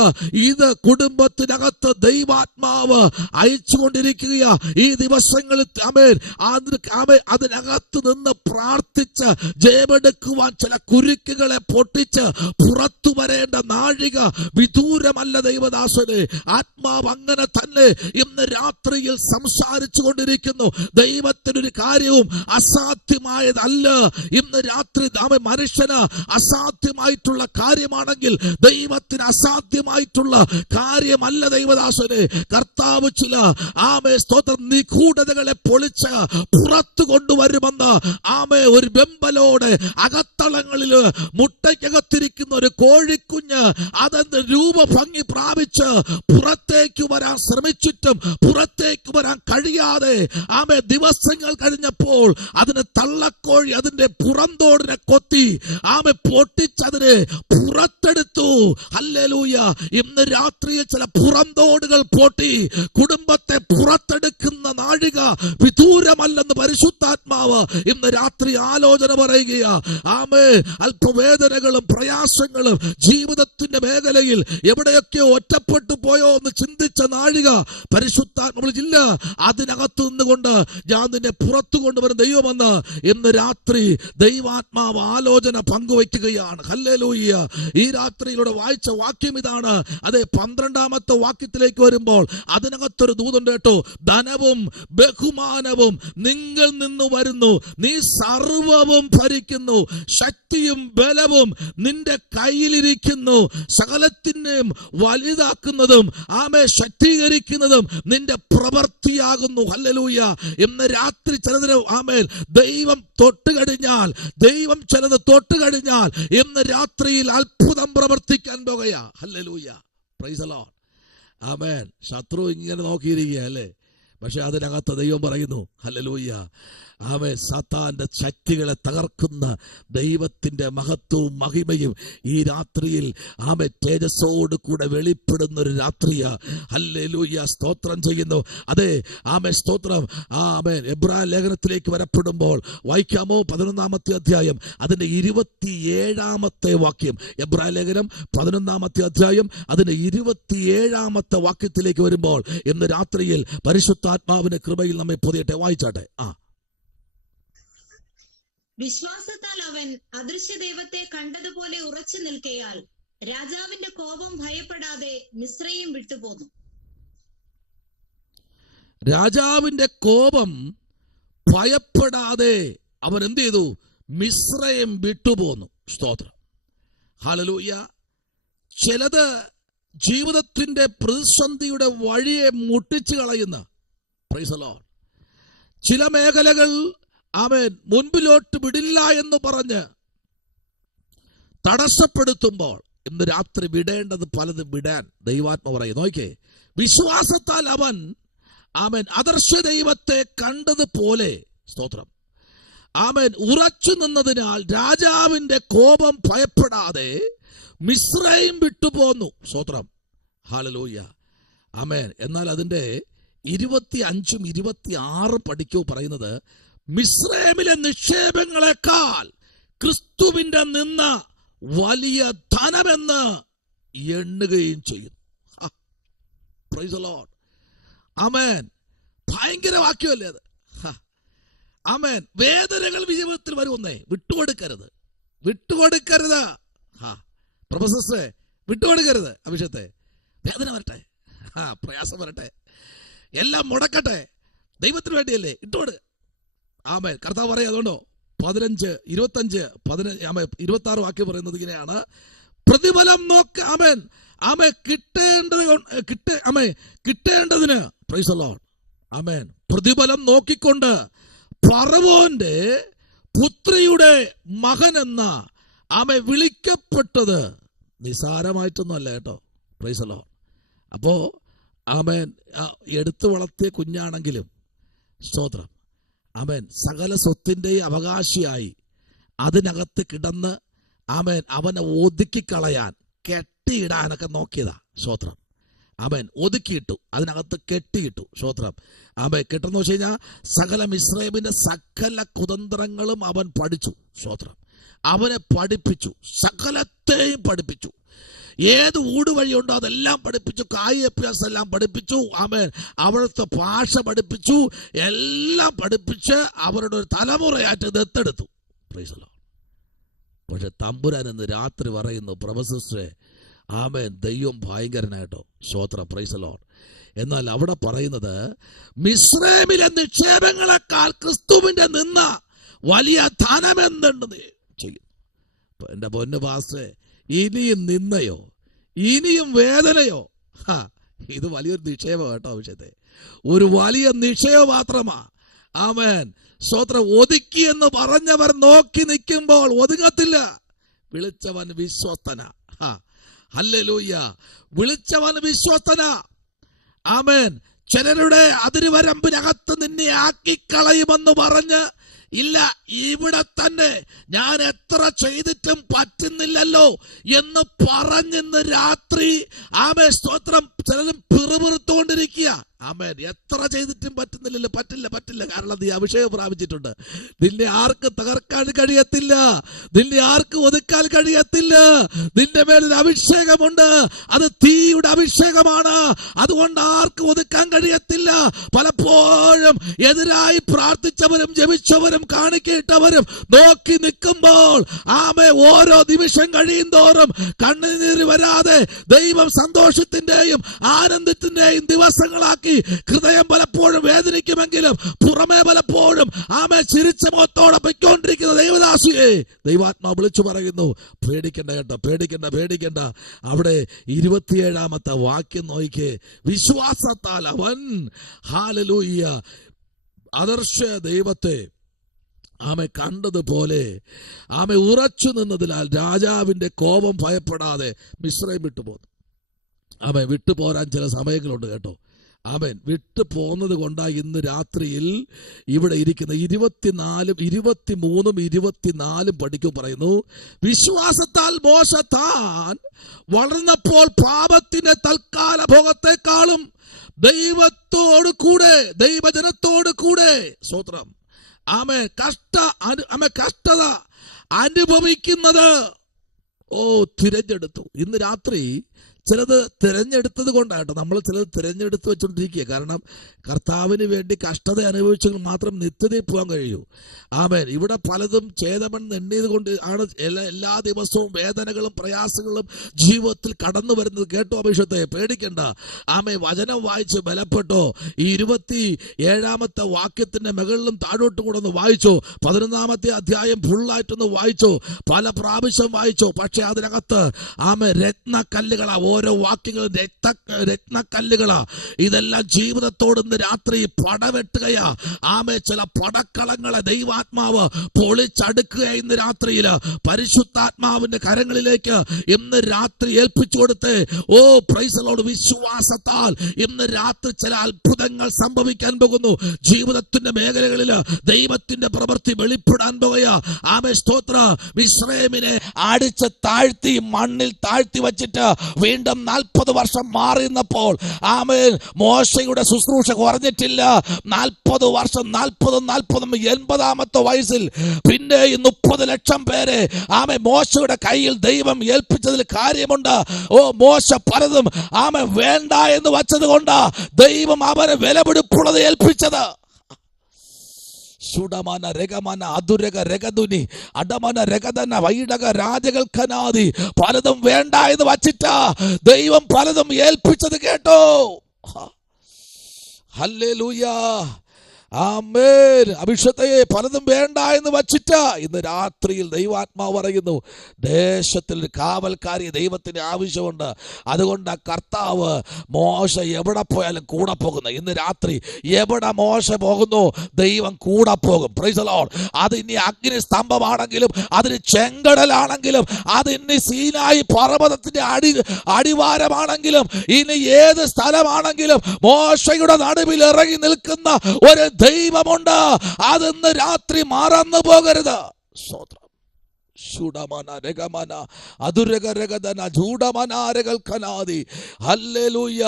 ഇത് കുടുംബത്തിനകത്ത് ദൈവാത്മാവ് അയച്ചുകൊണ്ടിരിക്കുക. ഈ ദിവസങ്ങളിൽ അതിനകത്ത് നിന്ന് പ്രാർത്ഥിച്ച് ജയമെടുക്കുവാൻ സാത്താൻ ചില കുരുക്കുകളെ പൊട്ടിച്ച് പുറത്തു വരേണ്ട നാഴിക വിദൂരമല്ല ദൈവദാസനെ. ആത്മാവ് അങ്ങനെ തന്നെ ഇന്ന് രാത്രിയിൽ സംസാരിച്ചു കൊണ്ടിരിക്കുന്നു. ദൈവത്തിനൊരു കാര്യവും അസാധ്യമായതല്ല. ഇന്ന് രാത്രി മനുഷ്യന് അസാധ്യമായിട്ടുള്ള കാര്യമാണെങ്കിൽ ദൈവത്തിന് അസാധ്യമായിട്ടുള്ള കാര്യമല്ല ദൈവദാസനെ. കർത്താവ് ചില സ്തോത്രം നിഗൂഢതകളെ പൊളിച്ച് പുറത്തു കൊണ്ടുവരുമെന്ന് ഒരു വെമ്പലോടെ അകത്തളങ്ങളിൽ മുട്ടയ്ക്കകത്തിരിക്കുന്ന ഒരു കോഴിക്കുഞ്ഞ് അതെന്ന് രൂപഭംഗി പ്രാപിച്ച് പുറത്തേക്ക് വരാൻ ശ്രമിച്ചിട്ടും പുറത്തേക്ക് വരാൻ കഴിയാതെ ദിവസങ്ങൾ കഴിഞ്ഞപ്പോൾ അതിന് തള്ളക്കോഴി അതിന്റെ പുറന്തോടിനെ കൊത്തി പൊട്ടിച്ചതിനെ പുറത്തെടുത്തു. ഹല്ലേലൂയ. ഇന്ന് രാത്രിയിൽ ചില പുറന്തോടുകൾ പൊട്ടി കുടുംബത്തെ പുറത്തെടുക്കുന്ന നാഴിക വിദൂരമല്ലെന്ന് പരിശുദ്ധാത്മാവ് ഇന്ന് രാത്രി ആലോചന പറയുകയാ. അല്പവേദനകളും പ്രയാസങ്ങളും ജീവിതത്തിന്റെ മേഖലയിൽ എവിടെയൊക്കെ ഒറ്റപ്പെട്ടു പോയോ എന്ന് ചിന്തിച്ച നാഴിക പരിശുദ്ധാത്മാവില്ല. അതിനകത്ത് നിന്നുകൊണ്ട് ഞാൻ നിന്നെ പുറത്തു കൊണ്ടുവരുന്ന ദൈവമെന്ന് ഇന്ന് രാത്രി ദൈവാത്മാവ് ആലോചന പങ്കുവയ്ക്കുകയാണ്. ഹല്ലേലൂയ. ഈ രാത്രിയിലൂടെ വായിച്ച വാക്യം ഇതാണ്. അതെ, 12ാമത്തെ വാക്യത്തിലേക്ക് വരുമ്പോൾ അതിനകത്തൊരു ദൂതുണ്ട് കേട്ടോ. ധനവും ബഹുമാനവും നിങ്ങൾ നിന്ന് വരുന്നു, നീ സർവവും ഭരിക്കുന്നു, ശക്തിയും ബലവും നിന്റെ കയ്യിലിരിക്കുന്നു, സകലത്തിനെയും വലുതാക്കുന്നതും ശക്തീകരിക്കുന്നതും നിന്റെ പ്രവൃത്തിയാകുന്നു. ഹല്ലേലൂയ. ഇന്ന് രാത്രി ചിലതിന് ദൈവം തൊട്ടുകഴിഞ്ഞാൽ ചിലത് തൊട്ടുകഴിഞ്ഞാൽ ഇന്ന് രാത്രിയിൽ അത്ഭുതം പ്രവർത്തിക്കാൻ പോകുകയാ. ഹല്ലേലൂയ. Praise the Lord. ആമേൻ. ശത്രു ഇങ്ങനെ നോക്കിയിരിക്കുക അല്ലേ, പക്ഷെ അതിനകത്ത് ദൈവം പറയുന്നു ഹല്ലേലൂയ. സാത്താന്റെ ശക്തികളെ തകർക്കുന്ന ദൈവത്തിന്റെ മഹത്വവും മഹിമയും ഈ രാത്രിയിൽ തേജസ്സോട് കൂടെ വെളിപ്പെടുന്ന ഒരു രാത്രിയാ. ഹല്ലേലൂയ. സ്തോത്രം ചെയ്യുന്നു. അതെ, സ്തോത്രം. എബ്രായ ലേഖനത്തിലേക്ക് വരപ്പെടുമ്പോൾ വായിക്കാമോ? 11ാമത്തെ അധ്യായം അതിന്റെ 27ാമത്തെ വാക്യം. എബ്രായ ലേഖനം 11ാമത്തെ അധ്യായം അതിന്റെ 27ാമത്തെ വാക്യത്തിലേക്ക് വരുമ്പോൾ ഇന്ന് രാത്രിയിൽ പരിശുദ്ധാത്മാവിന്റെ കൃപയിൽ നമ്മെ പൊതിയട്ടെ. വായിച്ചാട്ടെ. വിശ്വാസത്താൽ അവൻ അദൃശ്യ ദൈവത്തെ കണ്ടതുപോലെ ഉറച്ചു നിൽക്കയാൽ രാജാവിന്റെ കോപം ഭയപ്പെടാതെ മിസ്രയീം വിട്ടുപോന്നു. രാജാവിന്റെ കോപം ഭയപ്പെടാതെ അവൻ എന്ത് ചെയ്തു? മിസ്രയീം വിട്ടുപോന്നു. സ്തോത്രം. ഹല്ലേലൂയ. ചിലത് ജീവിതത്തിന്റെ പ്രതിസന്ധിയുടെ വഴിയെ മുട്ടിച്ചു കളയുന്ന പ്രൈസ് ദി ലോർഡ് ചില മേഖലകൾ മുൻപിലോട്ട് വിടില്ല എന്ന് പറഞ്ഞ് തടസ്സപ്പെടുത്തുമ്പോൾ ഇന്ന് രാത്രി വിടേണ്ടത് പലതും വിടാൻ ദൈവാത്മ പറയും. നോക്കിയേ, വിശ്വാസത്താൽ അവൻ അദർശ്യ ദൈവത്തെ കണ്ടതുപോലെ സ്തോത്രം ഉറച്ചു നിന്നതിനാൽ രാജാവിന്റെ കോപം ഭയപ്പെടാതെ മിസ്രയീം വിട്ടുപോന്നു. സ്തോത്രം. ഹല്ലേലൂയ. എന്നാൽ അതിന്റെ 25ഉം 26 പഠിക്കൂ. പറയുന്നത് മിസ്രയീമിലെ നിക്ഷേപങ്ങളെക്കാൾ ക്രിസ്തുവിന്റെ നിന്ന വലിയ ധനമെന്ന് എണ്ണുകയും ചെയ്യുന്നു. Praise the Lord. ആമേൻ. ഭയങ്കര വാക്യമല്ലേ അത്? ആമേൻ. വേദനകൾ ജീവിതത്തിൽ വരുന്നേ, വിട്ടുകൊടുക്കരുത്. പ്രൊഫസറെ വിട്ടുകൊടുക്കരുത്. അഭിഷേകത്തെ വേദന വരട്ടെ, പ്രയാസം വരട്ടെ, എല്ലാം മുടക്കട്ടെ, ദൈവത്തിന് വേണ്ടിയല്ലേ, ഇട്ടുകൊടുക്ക. ആമേൻ. കർത്താവ് പറയാം. അതുകൊണ്ടോ 15, 25, 26 വാക്യം പറയുന്നത് ഇങ്ങനെയാണ്. പ്രതിഫലം നോക്ക്. കിട്ടേണ്ടതിന് പ്രൈസ് ദി ലോർഡ്. പ്രതിഫലം നോക്കിക്കൊണ്ട് ഫറവോന്റെ പുത്രിയുടെ മകൻ എന്ന വിളിക്കപ്പെട്ടത് നിസാരമായിട്ടൊന്നുമല്ല കേട്ടോ. Price the Lord. അപ്പോ എടുത്തു വളർത്തിയ കുഞ്ഞാണെങ്കിലും സ്തോത്രം. സകല സ്വത്തിന്റെയും അവകാശിയായി അതിനകത്ത് കിടന്ന് അവനെ ഒതുക്കിക്കളയാൻ കെട്ടിയിടാനൊക്കെ നോക്കിയതാ. സ്തോത്രം. ഒതുക്കിയിട്ടു, അതിനകത്ത് കെട്ടിയിട്ടു. സ്തോത്രം. കെട്ടെന്ന് വെച്ച് കഴിഞ്ഞാൽ സകല മിസ്രയീമിന്റെ സകല കുതന്ത്രങ്ങളും അവൻ പഠിച്ചു. സ്തോത്രം. അവനെ പഠിപ്പിച്ചു, സകലത്തെയും പഠിപ്പിച്ചു. ഏത് ഊടുവഴിയുണ്ടോ അതെല്ലാം പഠിപ്പിച്ചു. കായികഭ്യാസം എല്ലാം പഠിപ്പിച്ചു. അവിടുത്തെ ഭാഷ പഠിപ്പിച്ചു. എല്ലാം പഠിപ്പിച്ച് അവരുടെ ഒരു തലമുറയായിട്ട് ദത്തെടുത്തു. Praise the Lord. പക്ഷെ തമ്പുരാൻ ഇന്ന് രാത്രി പറയുന്നു, പ്രൊഫസറെ, ആമേൻ, ദൈവം ഭയങ്കരനായിട്ടോ. സ്തോത്രം, പ്രൈസ് ദി ലോർഡ്. എന്നാൽ അവിടെ പറയുന്നത് മിസ്രൈമിലെ നിക്ഷേപങ്ങളെക്കാൾ ക്രിസ്തുവിന്റെ നിന്ന വലിയ ധനമെന്തുണ്ട് ചെയ്യും. എന്റെ പൊന്നു പാസ്റ്ററെ, ഇനിയും നിന്നയോ, ഇനിയും വേദനയോ, ഇത് വലിയൊരു നിക്ഷേപം കേട്ടോ. വിഷയത്തെ ഒരു വലിയ നിക്ഷേപം മാത്രമാ. ആമേൻ, സ്തോത്രം. ഒതുക്കി എന്ന് പറഞ്ഞവർ നോക്കി നിൽക്കുമ്പോൾ ഒതുങ്ങത്തില്ല. വിളിച്ചവൻ വിശ്വസ്തന. ഹല്ലേലൂയ. വിളിച്ചവൻ വിശ്വസ്തന. ആമേൻ. ചിലരുടെ അതിരുവരമ്പിനകത്ത് നിന്നെ ആക്കിക്കളയുമെന്ന് പറഞ്ഞ്, ഇല്ല ഇവിടെ തന്നെ ഞാൻ എത്ര ചെയ്തിട്ടും പറ്റുന്നില്ലല്ലോ എന്ന് പറഞ്ഞിന്ന് രാത്രി ആമേൻ, സ്തോത്രം, ചിലരും പിറുപിറുത്തുകൊണ്ടിരിക്കുക. ആമേൻ. എത്ര ചെയ്തിട്ടും പറ്റുന്നില്ലല്ലോ. പറ്റില്ല. കാരണം നീ അഭിഷേകം പ്രാപിച്ചിട്ടുണ്ട്. നിന്നെ ആർക്ക് തകർക്കാൻ കഴിയത്തില്ല. നിന്നെ ആർക്ക് ഒതുക്കാൻ കഴിയത്തില്ല. നിന്റെ മേലിൽ അഭിഷേകമുണ്ട്. അത് തീയുടെ അഭിഷേകമാണ്. അതുകൊണ്ട് ആർക്ക് ഒതുക്കാൻ കഴിയത്തില്ല. പലപ്പോഴും എതിരായി പ്രാർത്ഥിച്ചവരും ജപിച്ചവരും കാണിക്കിട്ടവരും നോക്കി നിൽക്കുമ്പോൾ ആമേ, ഓരോ നിമിഷം കഴിയും തോറും കണ്ണുനീര് വരാതെ ദൈവം സന്തോഷത്തിന്റെയും ആനന്ദത്തിന്റെയും ദിവസങ്ങളാക്കി ഹൃദയം പലപ്പോഴും വേദനിക്കുമെങ്കിലും പുറമേ പലപ്പോഴും ആമേ ചിരിച്ച മുഖത്തോടെ പൊയ്ക്കൊണ്ടിരിക്കുന്ന ദൈവദാസിയെ ദൈവാത്മാവ് വിളിച്ചു പറയുന്നു, പേടിക്കണ്ട കേട്ടോ, പേടിക്കണ്ട. അവിടെ 27-ാമത്തെ വാക്യം നോക്കിയേ. വിശ്വാസത്താൽ അവൻ, ഹല്ലേലൂയ, അദർശ ദൈവത്തെ ആമെ കണ്ടതുപോലെ ആമെ ഉറച്ചു നിന്നതിനാൽ രാജാവിന്റെ കോപം ഭയപ്പെടാതെ മിസ്രൈം വിട്ടുപോന്നു. ആമെ, വിട്ടുപോരാൻ ചില സമയങ്ങളുണ്ട് കേട്ടോ. ആമേൻ. വിട്ടു പോന്നത് കൊണ്ടാണ് ഇന്ന് രാത്രിയിൽ ഇവിടെ ഇരിക്കുന്ന 23-24 പഠിക്കും. പറയുന്നു, വിശ്വാസത്താൽ മോശ താൻ വളർന്നപ്പോൾ പാപത്തിന്റെ തൽക്കാല ഭോഗത്തെക്കാളും ദൈവത്തോട് കൂടെ, ദൈവജനത്തോട് കൂടെ, സ്തോത്രം, കഷ്ടത അനുഭവിക്കുന്നത് തിരഞ്ഞെടുത്തു. ഇന്ന് രാത്രി ചിലത് തിരഞ്ഞെടുത്തത് കൊണ്ടാട്ടോ നമ്മൾ ചിലത് തിരഞ്ഞെടുത്ത് വെച്ചോണ്ടിരിക്കുക. കാരണം കർത്താവിന് വേണ്ടി കഷ്ടത അനുഭവിച്ചെങ്കിൽ മാത്രം നിത്യതയിൽ പോകാൻ കഴിയൂ. ആമേൻ. ഇവിടെ പലതും ഛേദമെന്ന് എണ്ണിയത് കൊണ്ട് ആണ് എല്ലാ ദിവസവും വേദനകളും പ്രയാസങ്ങളും ജീവിതത്തിൽ കടന്നു വരുന്നത്. കേട്ടോ അഭിഷേകത്തെ, പേടിക്കണ്ട. ആമേ, വചനം വായിച്ച് ബലപ്പെട്ടോ. ഈ 27-ാമത്തെ വാക്യത്തിന്റെ മുകളിലും താഴോട്ടും കൂടെ ഒന്ന് വായിച്ചോ. 11-ാമത്തെ അധ്യായം ഫുള്ളായിട്ടൊന്ന് വായിച്ചോ. പല പ്രാവശ്യം വായിച്ചോ. പക്ഷെ അതിനകത്ത് ആമേ, രത്നക്കല്ലുകളാ. ഓരോ വാക്യങ്ങളും രത്നക്കല്ലുകളാ. ഇതെല്ലാം ജീവിതത്തോട് ഇന്ന് രാത്രി പടവെട്ടുകയാ. ആമേ, ചില പടക്കളങ്ങളെ ദൈവാത്മാവ് പൊളിച്ചടുക്കുക. ഇന്ന് രാത്രിയിൽ പരിശുദ്ധാത്മാവിന്റെ കരങ്ങളിലേക്ക് ഇന്ന് രാത്രി ഏൽപ്പിച്ചു കൊടുത്ത്, പ്രൈസ് ദി ലോർഡ്, വിശ്വാസത്താൽ ഇന്ന് രാത്രി ചില അത്ഭുതങ്ങൾ സംഭവിക്കാൻ പോകുന്നു. ജീവിതത്തിന്റെ മേഖലകളിൽ ദൈവത്തിന്റെ പ്രവൃത്തി വെളിപ്പെടാൻ പോകുകയാ. ആമേ, സ്തോത്ര. മിസ്രൈമിനെ അടിച്ച് താഴ്ത്തി മണ്ണിൽ താഴ്ത്തി വച്ചിട്ട് വീണ്ടും 40 വർഷം മാറി നിന്നപ്പോൾ ആമേൻ, മോശയുടെ ശുശ്രൂഷ കുറഞ്ഞിട്ടില്ല. 40 വർഷം, 80-ാമത്തെ വയസ്സിൽ പിന്നെ 30 ലക്ഷം പേരെ ആമേ മോശയുടെ കയ്യിൽ ദൈവം ഏൽപ്പിച്ചതിൽ കാര്യമുണ്ട്. മോശ പലതും ആമേ വേണ്ട എന്ന് വച്ചത് കൊണ്ട് ദൈവം അവരെ വിലപിടിപ്പുള്ളത് ഏൽപ്പിച്ചത്. സുഡമന രഗമന അതുരക രഗതുനി അടമന രഗതന വൈടക രാജകൾ ഖനാദി പലതും വേണ്ട എന്ന് വച്ചിട്ടാ ദൈവം പലതും ഏൽപ്പിച്ചത്. കേട്ടോ, ഹല്ലേലൂയ, ആമേൻ. അഭിഷേകത്തെ പലതും വേണ്ട എന്ന് വച്ചിട്ട് ഇന്ന് രാത്രിയിൽ ദൈവാത്മാവ് പറയുന്നു, ദേശത്തിൽ കാവൽക്കാരി ദൈവത്തിന് ആവശ്യമുണ്ട്. അതുകൊണ്ട് കർത്താവ് മോശ എവിടെ പോയാലും കൂടെ പോകുന്നു. ഇന്ന് രാത്രി എവിടെ മോശ പോകുന്നു ദൈവം കൂടെ പോകും. Price the Lord. അത് ഇനി അഗ്നി സ്തംഭമാണെങ്കിലും, അതിന് ചെങ്കടലാണെങ്കിലും, അത് ഇനി സീനായി പർവ്വതത്തിന്റെ അടിവാരമാണെങ്കിലും, ഇനി ഏത് സ്ഥലമാണെങ്കിലും മോശയുടെ നടുവിൽ ഇറങ്ങി നിൽക്കുന്ന ഒരു ദൈവമുണ്ട്. അതിന്ന് രാത്രി മറന്നു പോകരുത്. സ്തോത്രം. ശുഡമന രഗമന അതുരഗരഗദന ജൂഡമനാരകൾ ഖനാദി. ഹല്ലേലൂയ.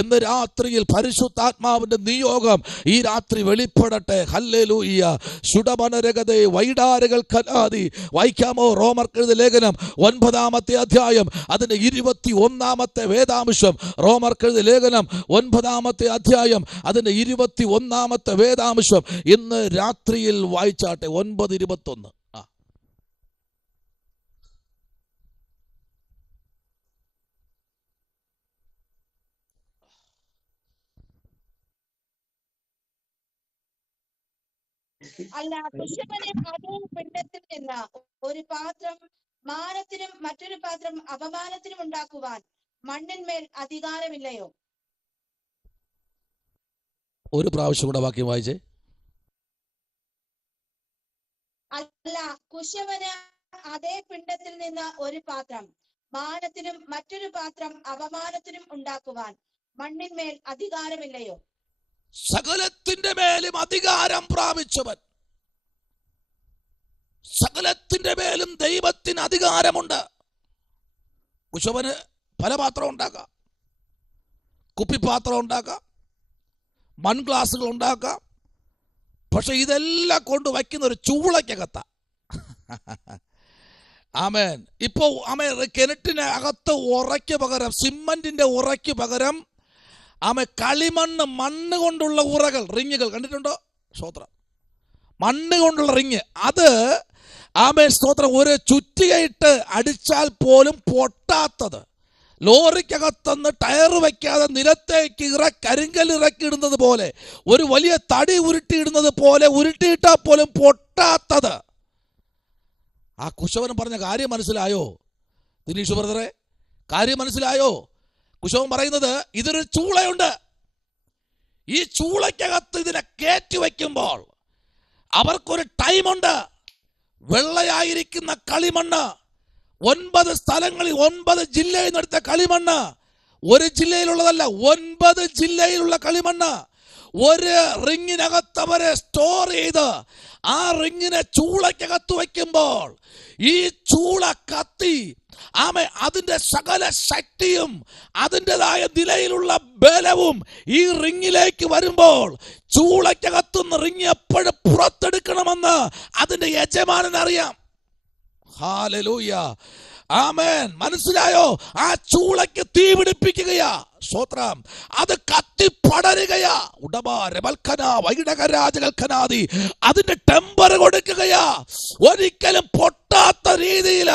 എന്ന് രാത്രിയിൽ പരിശുദ്ധാത്മാവിന്റെ നിയോഗം ഈ രാത്രി വെളിപ്പെടട്ടെ. ഹല്ലേലൂയ. ശുഡമന രഗദേ വൈഡാരകൾ ഖനാദി. വായിക്കാമോ? റോമർക്കെഴുതിയ ലേഖനം 9-ാമത്തെ അധ്യായം അതിന്റെ 21-ാമത്തെ വേദാംശം. റോമർക്കെഴുതിയ ലേഖനം 9-ാമത്തെ അധ്യായം അതിന്റെ 21-ാമത്തെ വേദാംശം ഇന്ന് രാത്രിയിൽ വായിച്ചാട്ടെ. 9:21. അല്ല, കുശവന് അതേ പിണ്ടത്തിൽ നിന്ന് ഒരു പാത്രം മാനത്തിനും മറ്റൊരു പാത്രം അപമാനത്തിനും ഉണ്ടാക്കുവാൻ മണ്ണിന്മേൽ അധികാരമില്ലയോ? ഒരു പ്രാവശ്യം കൂടെ വാക്യം വായിച്ചേ. അല്ല, കുശവന് അതേ പിണ്ടത്തിൽ നിന്ന് ഒരു പാത്രം മാനത്തിനും മറ്റൊരു പാത്രം അപമാനത്തിനും ഉണ്ടാക്കുവാൻ മണ്ണിന്മേൽ അധികാരമില്ലയോ? സകലത്തിന്റെ മേലും അധികാരം പ്രാപിച്ചവൻ, സകലത്തിന്റെ മേലും ദൈവത്തിന് അധികാരമുണ്ട്. കുശവന് പല പാത്രം ഉണ്ടാക്കാം, കുപ്പിപ്പാത്രം ഉണ്ടാക്കാം, മൺഗ്ലാസുകൾ ഉണ്ടാക്കാം. പക്ഷെ ഇതെല്ലാം കൊണ്ട് വയ്ക്കുന്ന ഒരു ചൂളക്കകത്താ. ആമേൻ. ഇപ്പൊ ആമേൻ കിണറ്റിന് അകത്ത് ഉറയ്ക്ക് പകരം, സിമന്റിന്റെ ഉറയ്ക്ക് പകരം കളിമണ്ണ്, മണ്ണ് കൊണ്ടുള്ള ഉറകൾ, റിങ്ങുകൾ കണ്ടിട്ടുണ്ടോ? സ്തോത്രം. മണ്ണ് കൊണ്ടുള്ള റിങ്, അത് സ്തോത്രം ഒരു ചുറ്റികയിട്ട് അടിച്ചാൽ പോലും പൊട്ടാത്തത്. ലോറിക്കകത്തുനിന്ന് ടയർ വയ്ക്കാതെ നിലത്തേക്ക് കരിങ്കല്ലിറക്കി ഇടുന്നത് പോലെ, ഒരു വലിയ തടി ഉരുട്ടിയിടുന്നത് പോലെ ഉരുട്ടിയിട്ടാൽ പോലും പൊട്ടാത്തത്. ആ കുശവൻ പറഞ്ഞ കാര്യം മനസ്സിലായോ ദിനീഷ് ബ്രദറെ? കാര്യം മനസ്സിലായോ? കുശവൻ പറയുന്നത് ഇതൊരു ചൂളയുണ്ട്, ഈ ചൂളയ്ക്കകത്ത് ഇതിനെ കയറ്റി വയ്ക്കുമ്പോൾ അവർക്കൊരു ടൈമുണ്ട്. വെള്ളയായിരിക്കുന്ന കളിമണ്ണ് 9 സ്ഥലങ്ങളിൽ, 9 ജില്ലയിൽ നിന്നെടുത്ത കളിമണ്ണ്, ഒരു ജില്ലയിലുള്ളതല്ല, 9 ജില്ലയിലുള്ള കളിമണ്ണ് ഒരു റിങ്ങിനകത്ത് അവരെ സ്റ്റോർ ചെയ്ത് ആ റിങ്ങിനെ ചൂളയ്ക്കകത്ത് വയ്ക്കുമ്പോൾ ഈ ചൂള കത്തി അതിന്റെ സകല ശക്തിയും അതിൻ്റെതായ നിലയിലുള്ള ബലവും ഈ റിങ്ങിലേക്ക് വരുമ്പോൾ ചൂളയ്ക്കകത്തുനിന്ന് റിങ് എപ്പോഴും പുറത്തെടുക്കണമെന്ന് അതിന്റെ യജമാനൻ അറിയാം. ഹല്ലേലൂയ, ആമേൻ. മനസ്സിലായോ? ആ ചൂളയ്ക്ക് തീ പിടിപ്പിക്കുകയാ. സ്തോത്രം. അത് കത്തി പടരുകയാ. അതിന്റെ ടെമ്പർ കൊടുക്കുകയാ. ഒരിക്കലും പൊട്ടാത്ത രീതിയിൽ,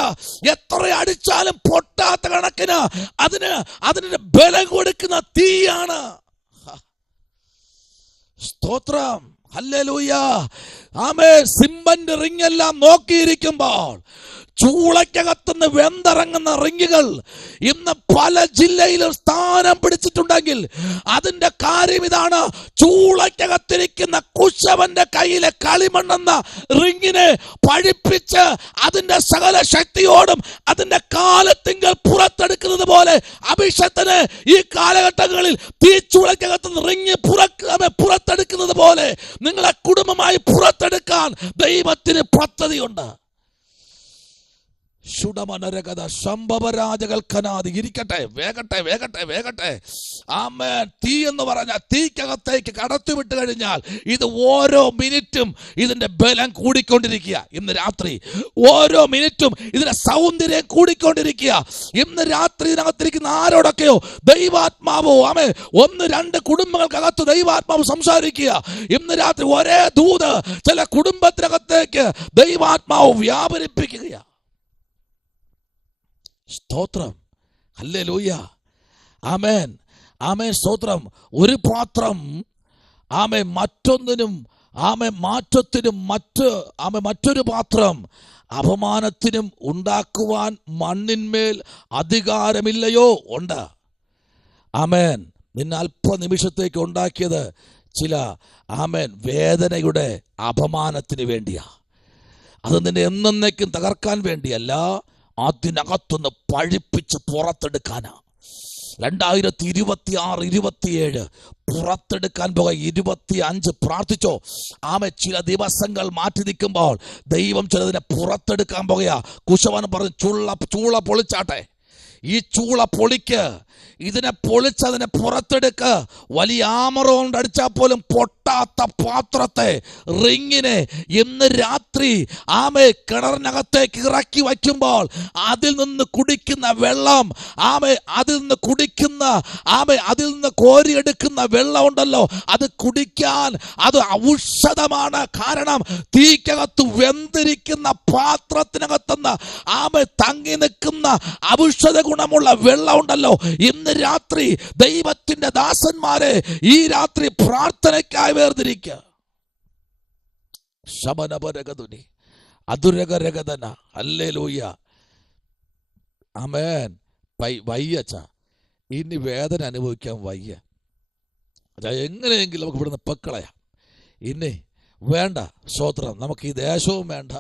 എത്ര അടിച്ചാലും പൊട്ടാത്ത കണക്കിന് അതിന് ബലം കൊടുക്കുന്ന തീയാണ്. സ്തോത്രം. ഹല്ലേലൂയ, ആമേൻ. സിമന്റ് റിങ് എല്ലാം നോക്കിയിരിക്കുമ്പോൾ ചൂളയ്ക്കകത്തുനിന്ന് വെന്തിറങ്ങുന്ന റിങ്ങുകൾ ഇന്ന് പല ജില്ലയിലും സ്ഥാനം പിടിച്ചിട്ടുണ്ടെങ്കിൽ അതിന്റെ കാര്യം ഇതാണ്. ചൂളയ്ക്കകത്തിരിക്കുന്ന കുശവന്റെ കയ്യിലെ കളിമണ്ണെന്ന റിങ്ങിനെ പഴിപ്പിച്ച് അതിന്റെ സകല ശക്തിയോടും അതിന്റെ കാലത്തിങ്കൽ പുറത്തെടുക്കുന്നത് പോലെ അഭിഷേകത്തിന് ഈ കാലഘട്ടങ്ങളിൽ തീച്ചൂളയ്ക്കകത്തുനിന്ന് റിങ് പുറത്തെടുക്കുന്നത് പോലെ നിങ്ങളെ കുടുംബമായി പുറത്തെടുക്കാൻ ദൈവത്തിന് പദ്ധതിയുണ്ട്. ഇരിക്കട്ടെ, വേഗട്ടെ. ആമേൻ. തീ എന്ന് പറഞ്ഞാൽ തീക്കകത്തേക്ക് കടത്തിവിട്ട് കഴിഞ്ഞാൽ ഇത് ഓരോ മിനിറ്റും ഇതിന്റെ ബലം കൂടിക്കൊണ്ടിരിക്കുക. ഇന്ന് രാത്രി ഓരോ മിനിറ്റും ഇതിന്റെ സൗന്ദര്യം കൂടിക്കൊണ്ടിരിക്കുക. ഇന്ന് രാത്രി ഇതിനകത്തിരിക്കുന്ന ആരോടൊക്കെയോ ദൈവാത്മാവോ 1-2 കുടുംബങ്ങൾക്കകത്ത് ദൈവാത്മാവ് സംസാരിക്കുക. ഇന്ന് രാത്രി ഒരേ ദൂത് ചില കുടുംബത്തിനകത്തേക്ക് ദൈവാത്മാവ് വ്യാപരിപ്പിക്കുക. സ്തോത്രം. ഹല്ലേലൂയ, ആമേൻ, ആമേൻ. സ്തോത്രം. ഒരു പാത്രം മറ്റൊന്നിനും മാറ്റത്തിനും മറ്റൊരു പാത്രം അപമാനത്തിനും ഉണ്ടാക്കുവാൻ മണ്ണിന്മേൽ അധികാരമില്ലയോ? ഉണ്ട്. ആമേൻ. നിന്നെ അല്പനിമിഷത്തേക്ക് ഉണ്ടാക്കിയത് ചില വേദനയുടെ അപമാനത്തിന് വേണ്ടിയാ. അത് നിന്നെ എന്നേക്കും തകർക്കാൻ വേണ്ടിയല്ല, അതിനകത്തുനിന്ന് പഴിപ്പിച്ച് പുറത്തെടുക്കാനാ. 2026-27 പുറത്തെടുക്കാൻ പോക. 25 പ്രാർത്ഥിച്ചോ. ചില ദിവസങ്ങൾ മാറ്റി നിൽക്കുമ്പോൾ ദൈവം ചിലതിനെ പുറത്തെടുക്കാൻ പോകുക. കുശവൻ പറഞ്ഞു, ചൂള പൊളിച്ചാട്ടെ, ഈ ചൂള പൊളിക്ക്, ഇതിനെ പൊളിച്ചതിനെ പുറത്തെടുക്ക്. വലിയ ആമറ കൊണ്ട് അടിച്ചാൽ പോലും പൊട്ടാത്ത പാത്രത്തെ, റിങ്ങിനെ ഇന്ന് രാത്രി കിണറിനകത്തേക്ക് ഇറക്കി വയ്ക്കുമ്പോൾ അതിൽ നിന്ന് കുടിക്കുന്ന വെള്ളം, അതിൽ നിന്ന് കോരിയെടുക്കുന്ന വെള്ളം ഉണ്ടല്ലോ, അത് കുടിക്കാൻ അത് ഔഷധമാണ്. കാരണം തീക്കകത്ത് വെന്തിരിക്കുന്ന പാത്രത്തിനകത്തുനിന്ന് തങ്ങി നിൽക്കുന്ന ഔഷധ ഗുണമുള്ള വെള്ളം ഉണ്ടല്ലോ. ഇന്ന് രാത്രി ദൈവത്തിന്റെ ദാസന്മാരെ ഈ രാത്രി പ്രാർത്ഥനയ്ക്കായി വേർതിരിക്കുക. ശമനപരഗതുനി അതുരകരഗതന. ഹല്ലേലൂയ. ആമേൻ. വയ്യച്ച, ഇനി വേദന അനുഭവിക്കാൻ വയ്യ. അച്ഛാ, എങ്ങനെയെങ്കിലും നമുക്ക് ഇവിടുന്ന് പൊക്കളയാം. ഇനി വേണ്ട. സ്തോത്രം. നമുക്ക് ഈ ദേശവും വേണ്ട,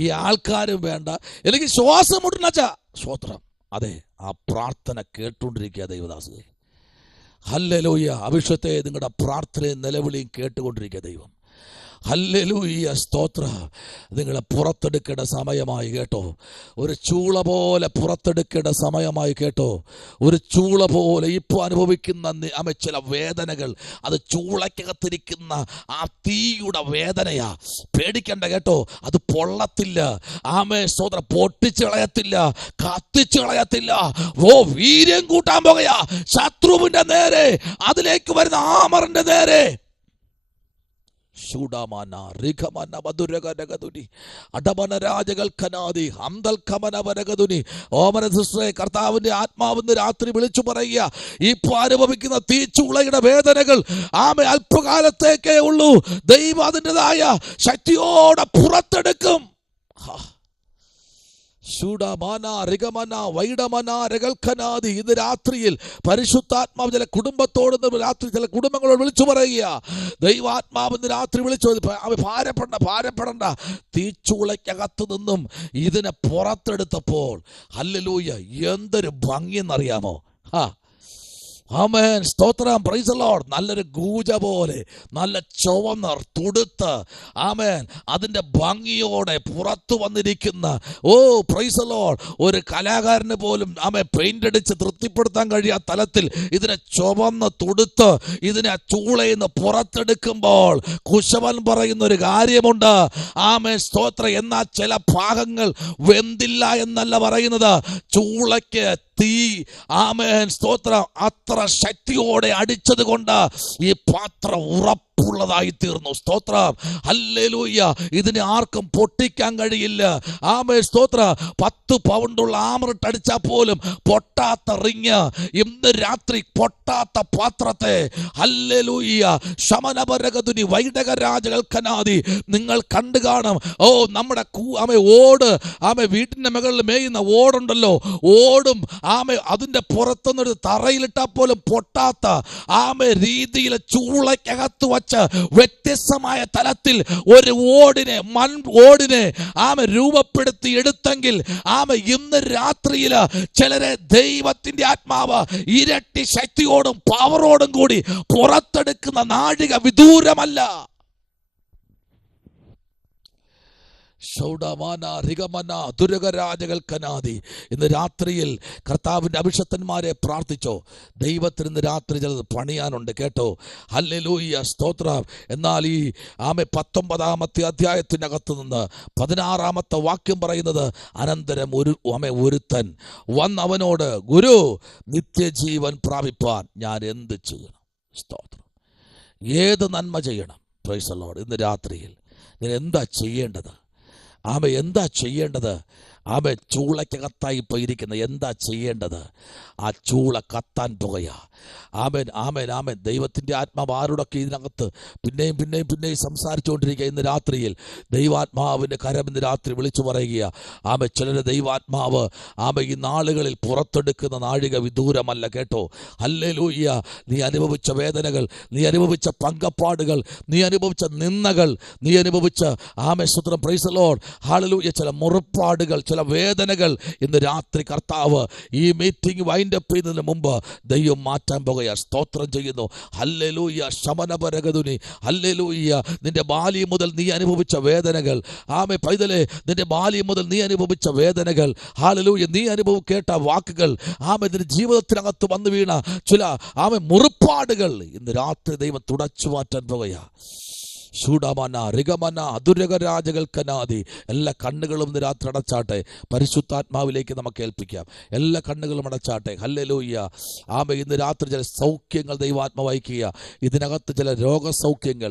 ഈ ആൾക്കാരും വേണ്ട, എനിക്ക് ശ്വാസം മുട്ടണച്ചാ. സ്തോത്രം. അതെ, ആ പ്രാർത്ഥന കേട്ടുകൊണ്ടിരിക്കുക ദൈവദാസേ. ഹല്ലേലൂയ. അഭിഷേകത്തെ നിങ്ങളുടെ പ്രാർത്ഥനയും നിലവിളിയും കേട്ടുകൊണ്ടിരിക്കുക ദൈവം. ഹല്ലേലൂയ. സ്തോത്ര. നിങ്ങളെ പുറത്തെടുക്കേണ്ട സമയമായി കേട്ടോ. ഒരു ചൂള പോലെ പുറത്തെടുക്കേണ്ട സമയമായി കേട്ടോ. ഒരു ചൂള പോലെ ഇപ്പോൾ അനുഭവിക്കുന്ന ചില വേദനകൾ, അത് ചൂളക്കകത്തിരിക്കുന്ന ആ തീയുടെ വേദനയാ. പേടിക്കണ്ട കേട്ടോ. അത് പൊള്ളത്തില്ല. സ്തോത്ര. പൊട്ടിച്ച് കളയത്തില്ല, കത്തിച്ച് കളയത്തില്ല. വീര്യം കൂട്ടാൻ പോകുകയാ ശത്രുവിന്റെ നേരെ, അതിലേക്ക് വരുന്ന ആമറിന്റെ നേരെ. ശൂഡാമാന റിഖമന മധുരകരഗതുനി അടമന രാജകൾ ഖനാദി ഹംദൽ ഖമന വരഗതുനി. ഓമന സിസ്റ്ററെ, കർത്താവിന്റെ ആത്മാവിന്ന് രാത്രി വിളിച്ചു പറയുക, ഇപ്പോൾ അനുഭവിക്കുന്ന തീച്ചുളയുടെ വേദനകൾ അല്പകാലത്തേക്കേ ഉള്ളൂ. ദൈവം അതിൻ്റെതായ ശക്തിയോടെ പുറത്തെടുക്കും. ഇന്ന് രാത്രിയിൽ പരിശുദ്ധാത്മാവ് ചില കുടുംബത്തോട് രാത്രി ചില കുടുംബങ്ങളോട് വിളിച്ചു പറയുക, ദൈവാത്മാവിന്ന് രാത്രി വിളിച്ചു, ഭാരപ്പെടണ്ട. തീച്ചൂളയ്ക്കകത്ത് നിന്നും ഇതിനെ പുറത്തെടുത്തപ്പോൾ ഹല്ലേലൂയ, എന്തൊരു ഭംഗിയെന്നറിയാമോ? ആമേൻ. സ്തോത്രം. Praise the Lord. നല്ലൊരു ഗൂജ പോലെ നല്ല ചുവന്ന തുടുത്ത് ആമേൻ അതിൻ്റെ ഭംഗിയോടെ പുറത്തു വന്നിരിക്കുന്ന പ്രൈസ് ദി ലോർഡ്, ഒരു കലാകാരന് പോലും പെയിന്റ് അടിച്ച് തൃപ്തിപ്പെടുത്താൻ കഴിയാത്ത തലത്തിൽ ഇതിനെ ചുവന്ന് തുടുത്ത് ഇതിനെ ചൂളയിൽ നിന്ന് പുറത്തെടുക്കുമ്പോൾ കുശവൻ പറയുന്ന ഒരു കാര്യമുണ്ട്. ആമേൻ. സ്തോത്രം. എന്നാൽ ചില ഭാഗങ്ങൾ വെന്തില്ല എന്നല്ല പറയുന്നത്. ചൂളയ്ക്ക് തീ ആമേൻ സ്തോത്രം അത്ര ശക്തിയോടെ അടിച്ചത് കൊണ്ട് ഈ പാത്രം ഉറപ്പുള്ളതായി തീർന്നു. സ്തോത്രം. ഹല്ലേലൂയ. ഇതിനെ ആർക്കും പൊട്ടിക്കാൻ കഴിയില്ല. ആമേൻ സ്തോത്രം. 10 പൗണ്ടുള്ള ആമറിട്ട് അടിച്ചാൽ പോലും പൊട്ടാത്ത റിങ്, ഇന്ന് രാത്രി പൊട്ടാത്ത പാത്രത്തെ ഹല്ലേലൂയ ശമനപരഗതുനി വൈഡകരാജകൽക്കനാദി നിങ്ങൾ കണ്ടു കാണും. നമ്മുടെ ഓട് വീട്ടിന്റെ മുകളിൽ മേയുന്ന ഓടുണ്ടല്ലോ, ഓടും അതിന്റെ പുറത്തുനിന്നൊരു തറയിലിട്ടാൽ പോലും പൊട്ടാത്ത രീതിയിൽ ചൂളയ്ക്കകത്ത് വച്ച് വ്യത്യസ്തമായ തലത്തിൽ ഒരു മൺ ഓടിനെ രൂപപ്പെടുത്തി എടുത്തെങ്കിൽ ഇന്ന് രാത്രിയിൽ ചിലരെ ദൈവത്തിന്റെ ആത്മാവ് ഇരട്ടി ശക്തിയോടും പവറോടും കൂടി പുറത്തെടുക്കുന്ന നാഴിക വിദൂരമല്ല. ഇന്ന് രാത്രിയിൽ കർത്താവിൻ്റെ അഭിഷക്തന്മാരെ പ്രാർത്ഥിച്ചോ. ദൈവത്തിന് ഇന്ന് രാത്രി ചിലത് പണിയാനുണ്ട് കേട്ടോ. ഹല്ലേലൂയ. സ്തോത്രം. എന്നാൽ ഈ 19-ാമത്തെ അധ്യായത്തിനകത്ത് നിന്ന് 16-ാമത്തെ വാക്യം പറയുന്നത്, അനന്തരം ഒരുത്തൻ വന്നവനോട്, ഗുരു, നിത്യജീവൻ പ്രാപിപ്പാൻ ഞാൻ എന്ത് ചെയ്യണം? സ്തോത്രം. ഏത് നന്മ ചെയ്യണം? Price the Lord. ഇന്ന് രാത്രിയിൽ ഞാൻ എന്താ ചെയ്യേണ്ടത്? എന്താ ചെയ്യേണ്ടത്? ചൂളയ്ക്കകത്തായി ഇപ്പോൾ ഇരിക്കുന്നത് എന്താ ചെയ്യേണ്ടത്? ആ ചൂള കത്താൻ പോകുകയാ. ആമേൻ. ദൈവത്തിൻ്റെ ആത്മാവ് ആരോടൊക്കെ ഇതിനകത്ത് പിന്നെയും സംസാരിച്ചുകൊണ്ടിരിക്കുക. ഇന്ന് രാത്രിയിൽ ദൈവാത്മാവിൻ്റെ കരം ഇന്ന് രാത്രി വിളിച്ചു പറയുക. ചിലരെ ദൈവാത്മാവ് ഈ നാളുകളിൽ പുറത്തെടുക്കുന്ന നാഴിക വിദൂരമല്ല കേട്ടോ. ഹല്ലേലൂയ. നീ അനുഭവിച്ച വേദനകൾ, നീ അനുഭവിച്ച പങ്കപ്പാടുകൾ, നീ അനുഭവിച്ച നിന്ദകൾ, നീ അനുഭവിച്ച സ്തോത്രം പ്രൈസ് ദി ലോർഡ് ഹല്ലേലൂയ ചില മുറിപ്പാടുകൾ, ചില വേദനകൾ ഇന്ന് രാത്രി കർത്താവ് ഈ മീറ്റിംഗ് വൈൻഡ് അപ്പ് ചെയ്യുന്നതിന് മുമ്പ് ദൈവം മാറ്റാൻ പോകുകയാണ്. സ്തോത്രം ചെയ്യുന്നു. ഹല്ലേലൂയ. ശമനപരഗതുനി. ഹല്ലേലൂയ. നിന്റെ ബാല്യം മുതൽ നീ അനുഭവിച്ച വേദനകൾ, പൈതലേ, നിന്റെ ബാല്യം മുതൽ നീ അനുഭവിച്ച വേദനകൾ, ഹല്ലേലൂയ, നീ കേട്ട വാക്കുകൾ, നിന്റെ ജീവിതത്തിനകത്ത് വന്നു വീണ ചില മുറിപ്പാടുകൾ ഇന്ന് രാത്രി ദൈവം തുടച്ചു മാറ്റാൻ പോകുകയാണ്. ശൂഡമന റിഗമന അതുരകരാജകൽക്കനാദി. എല്ലാ കണ്ണുകളും ഇന്ന് രാത്രി അടച്ചാട്ടെ. പരിശുദ്ധാത്മാവിലേക്ക് നമുക്ക് ഏൽപ്പിക്കാം. എല്ലാ കണ്ണുകളും അടച്ചാട്ടെ. ഹല്ലേലൂയ. ഇന്ന് രാത്രി ചില സൗഖ്യങ്ങൾ ദൈവാത്മാവ് അയക്കുക. ഇതിനകത്ത് ചില രോഗസൗഖ്യങ്ങൾ,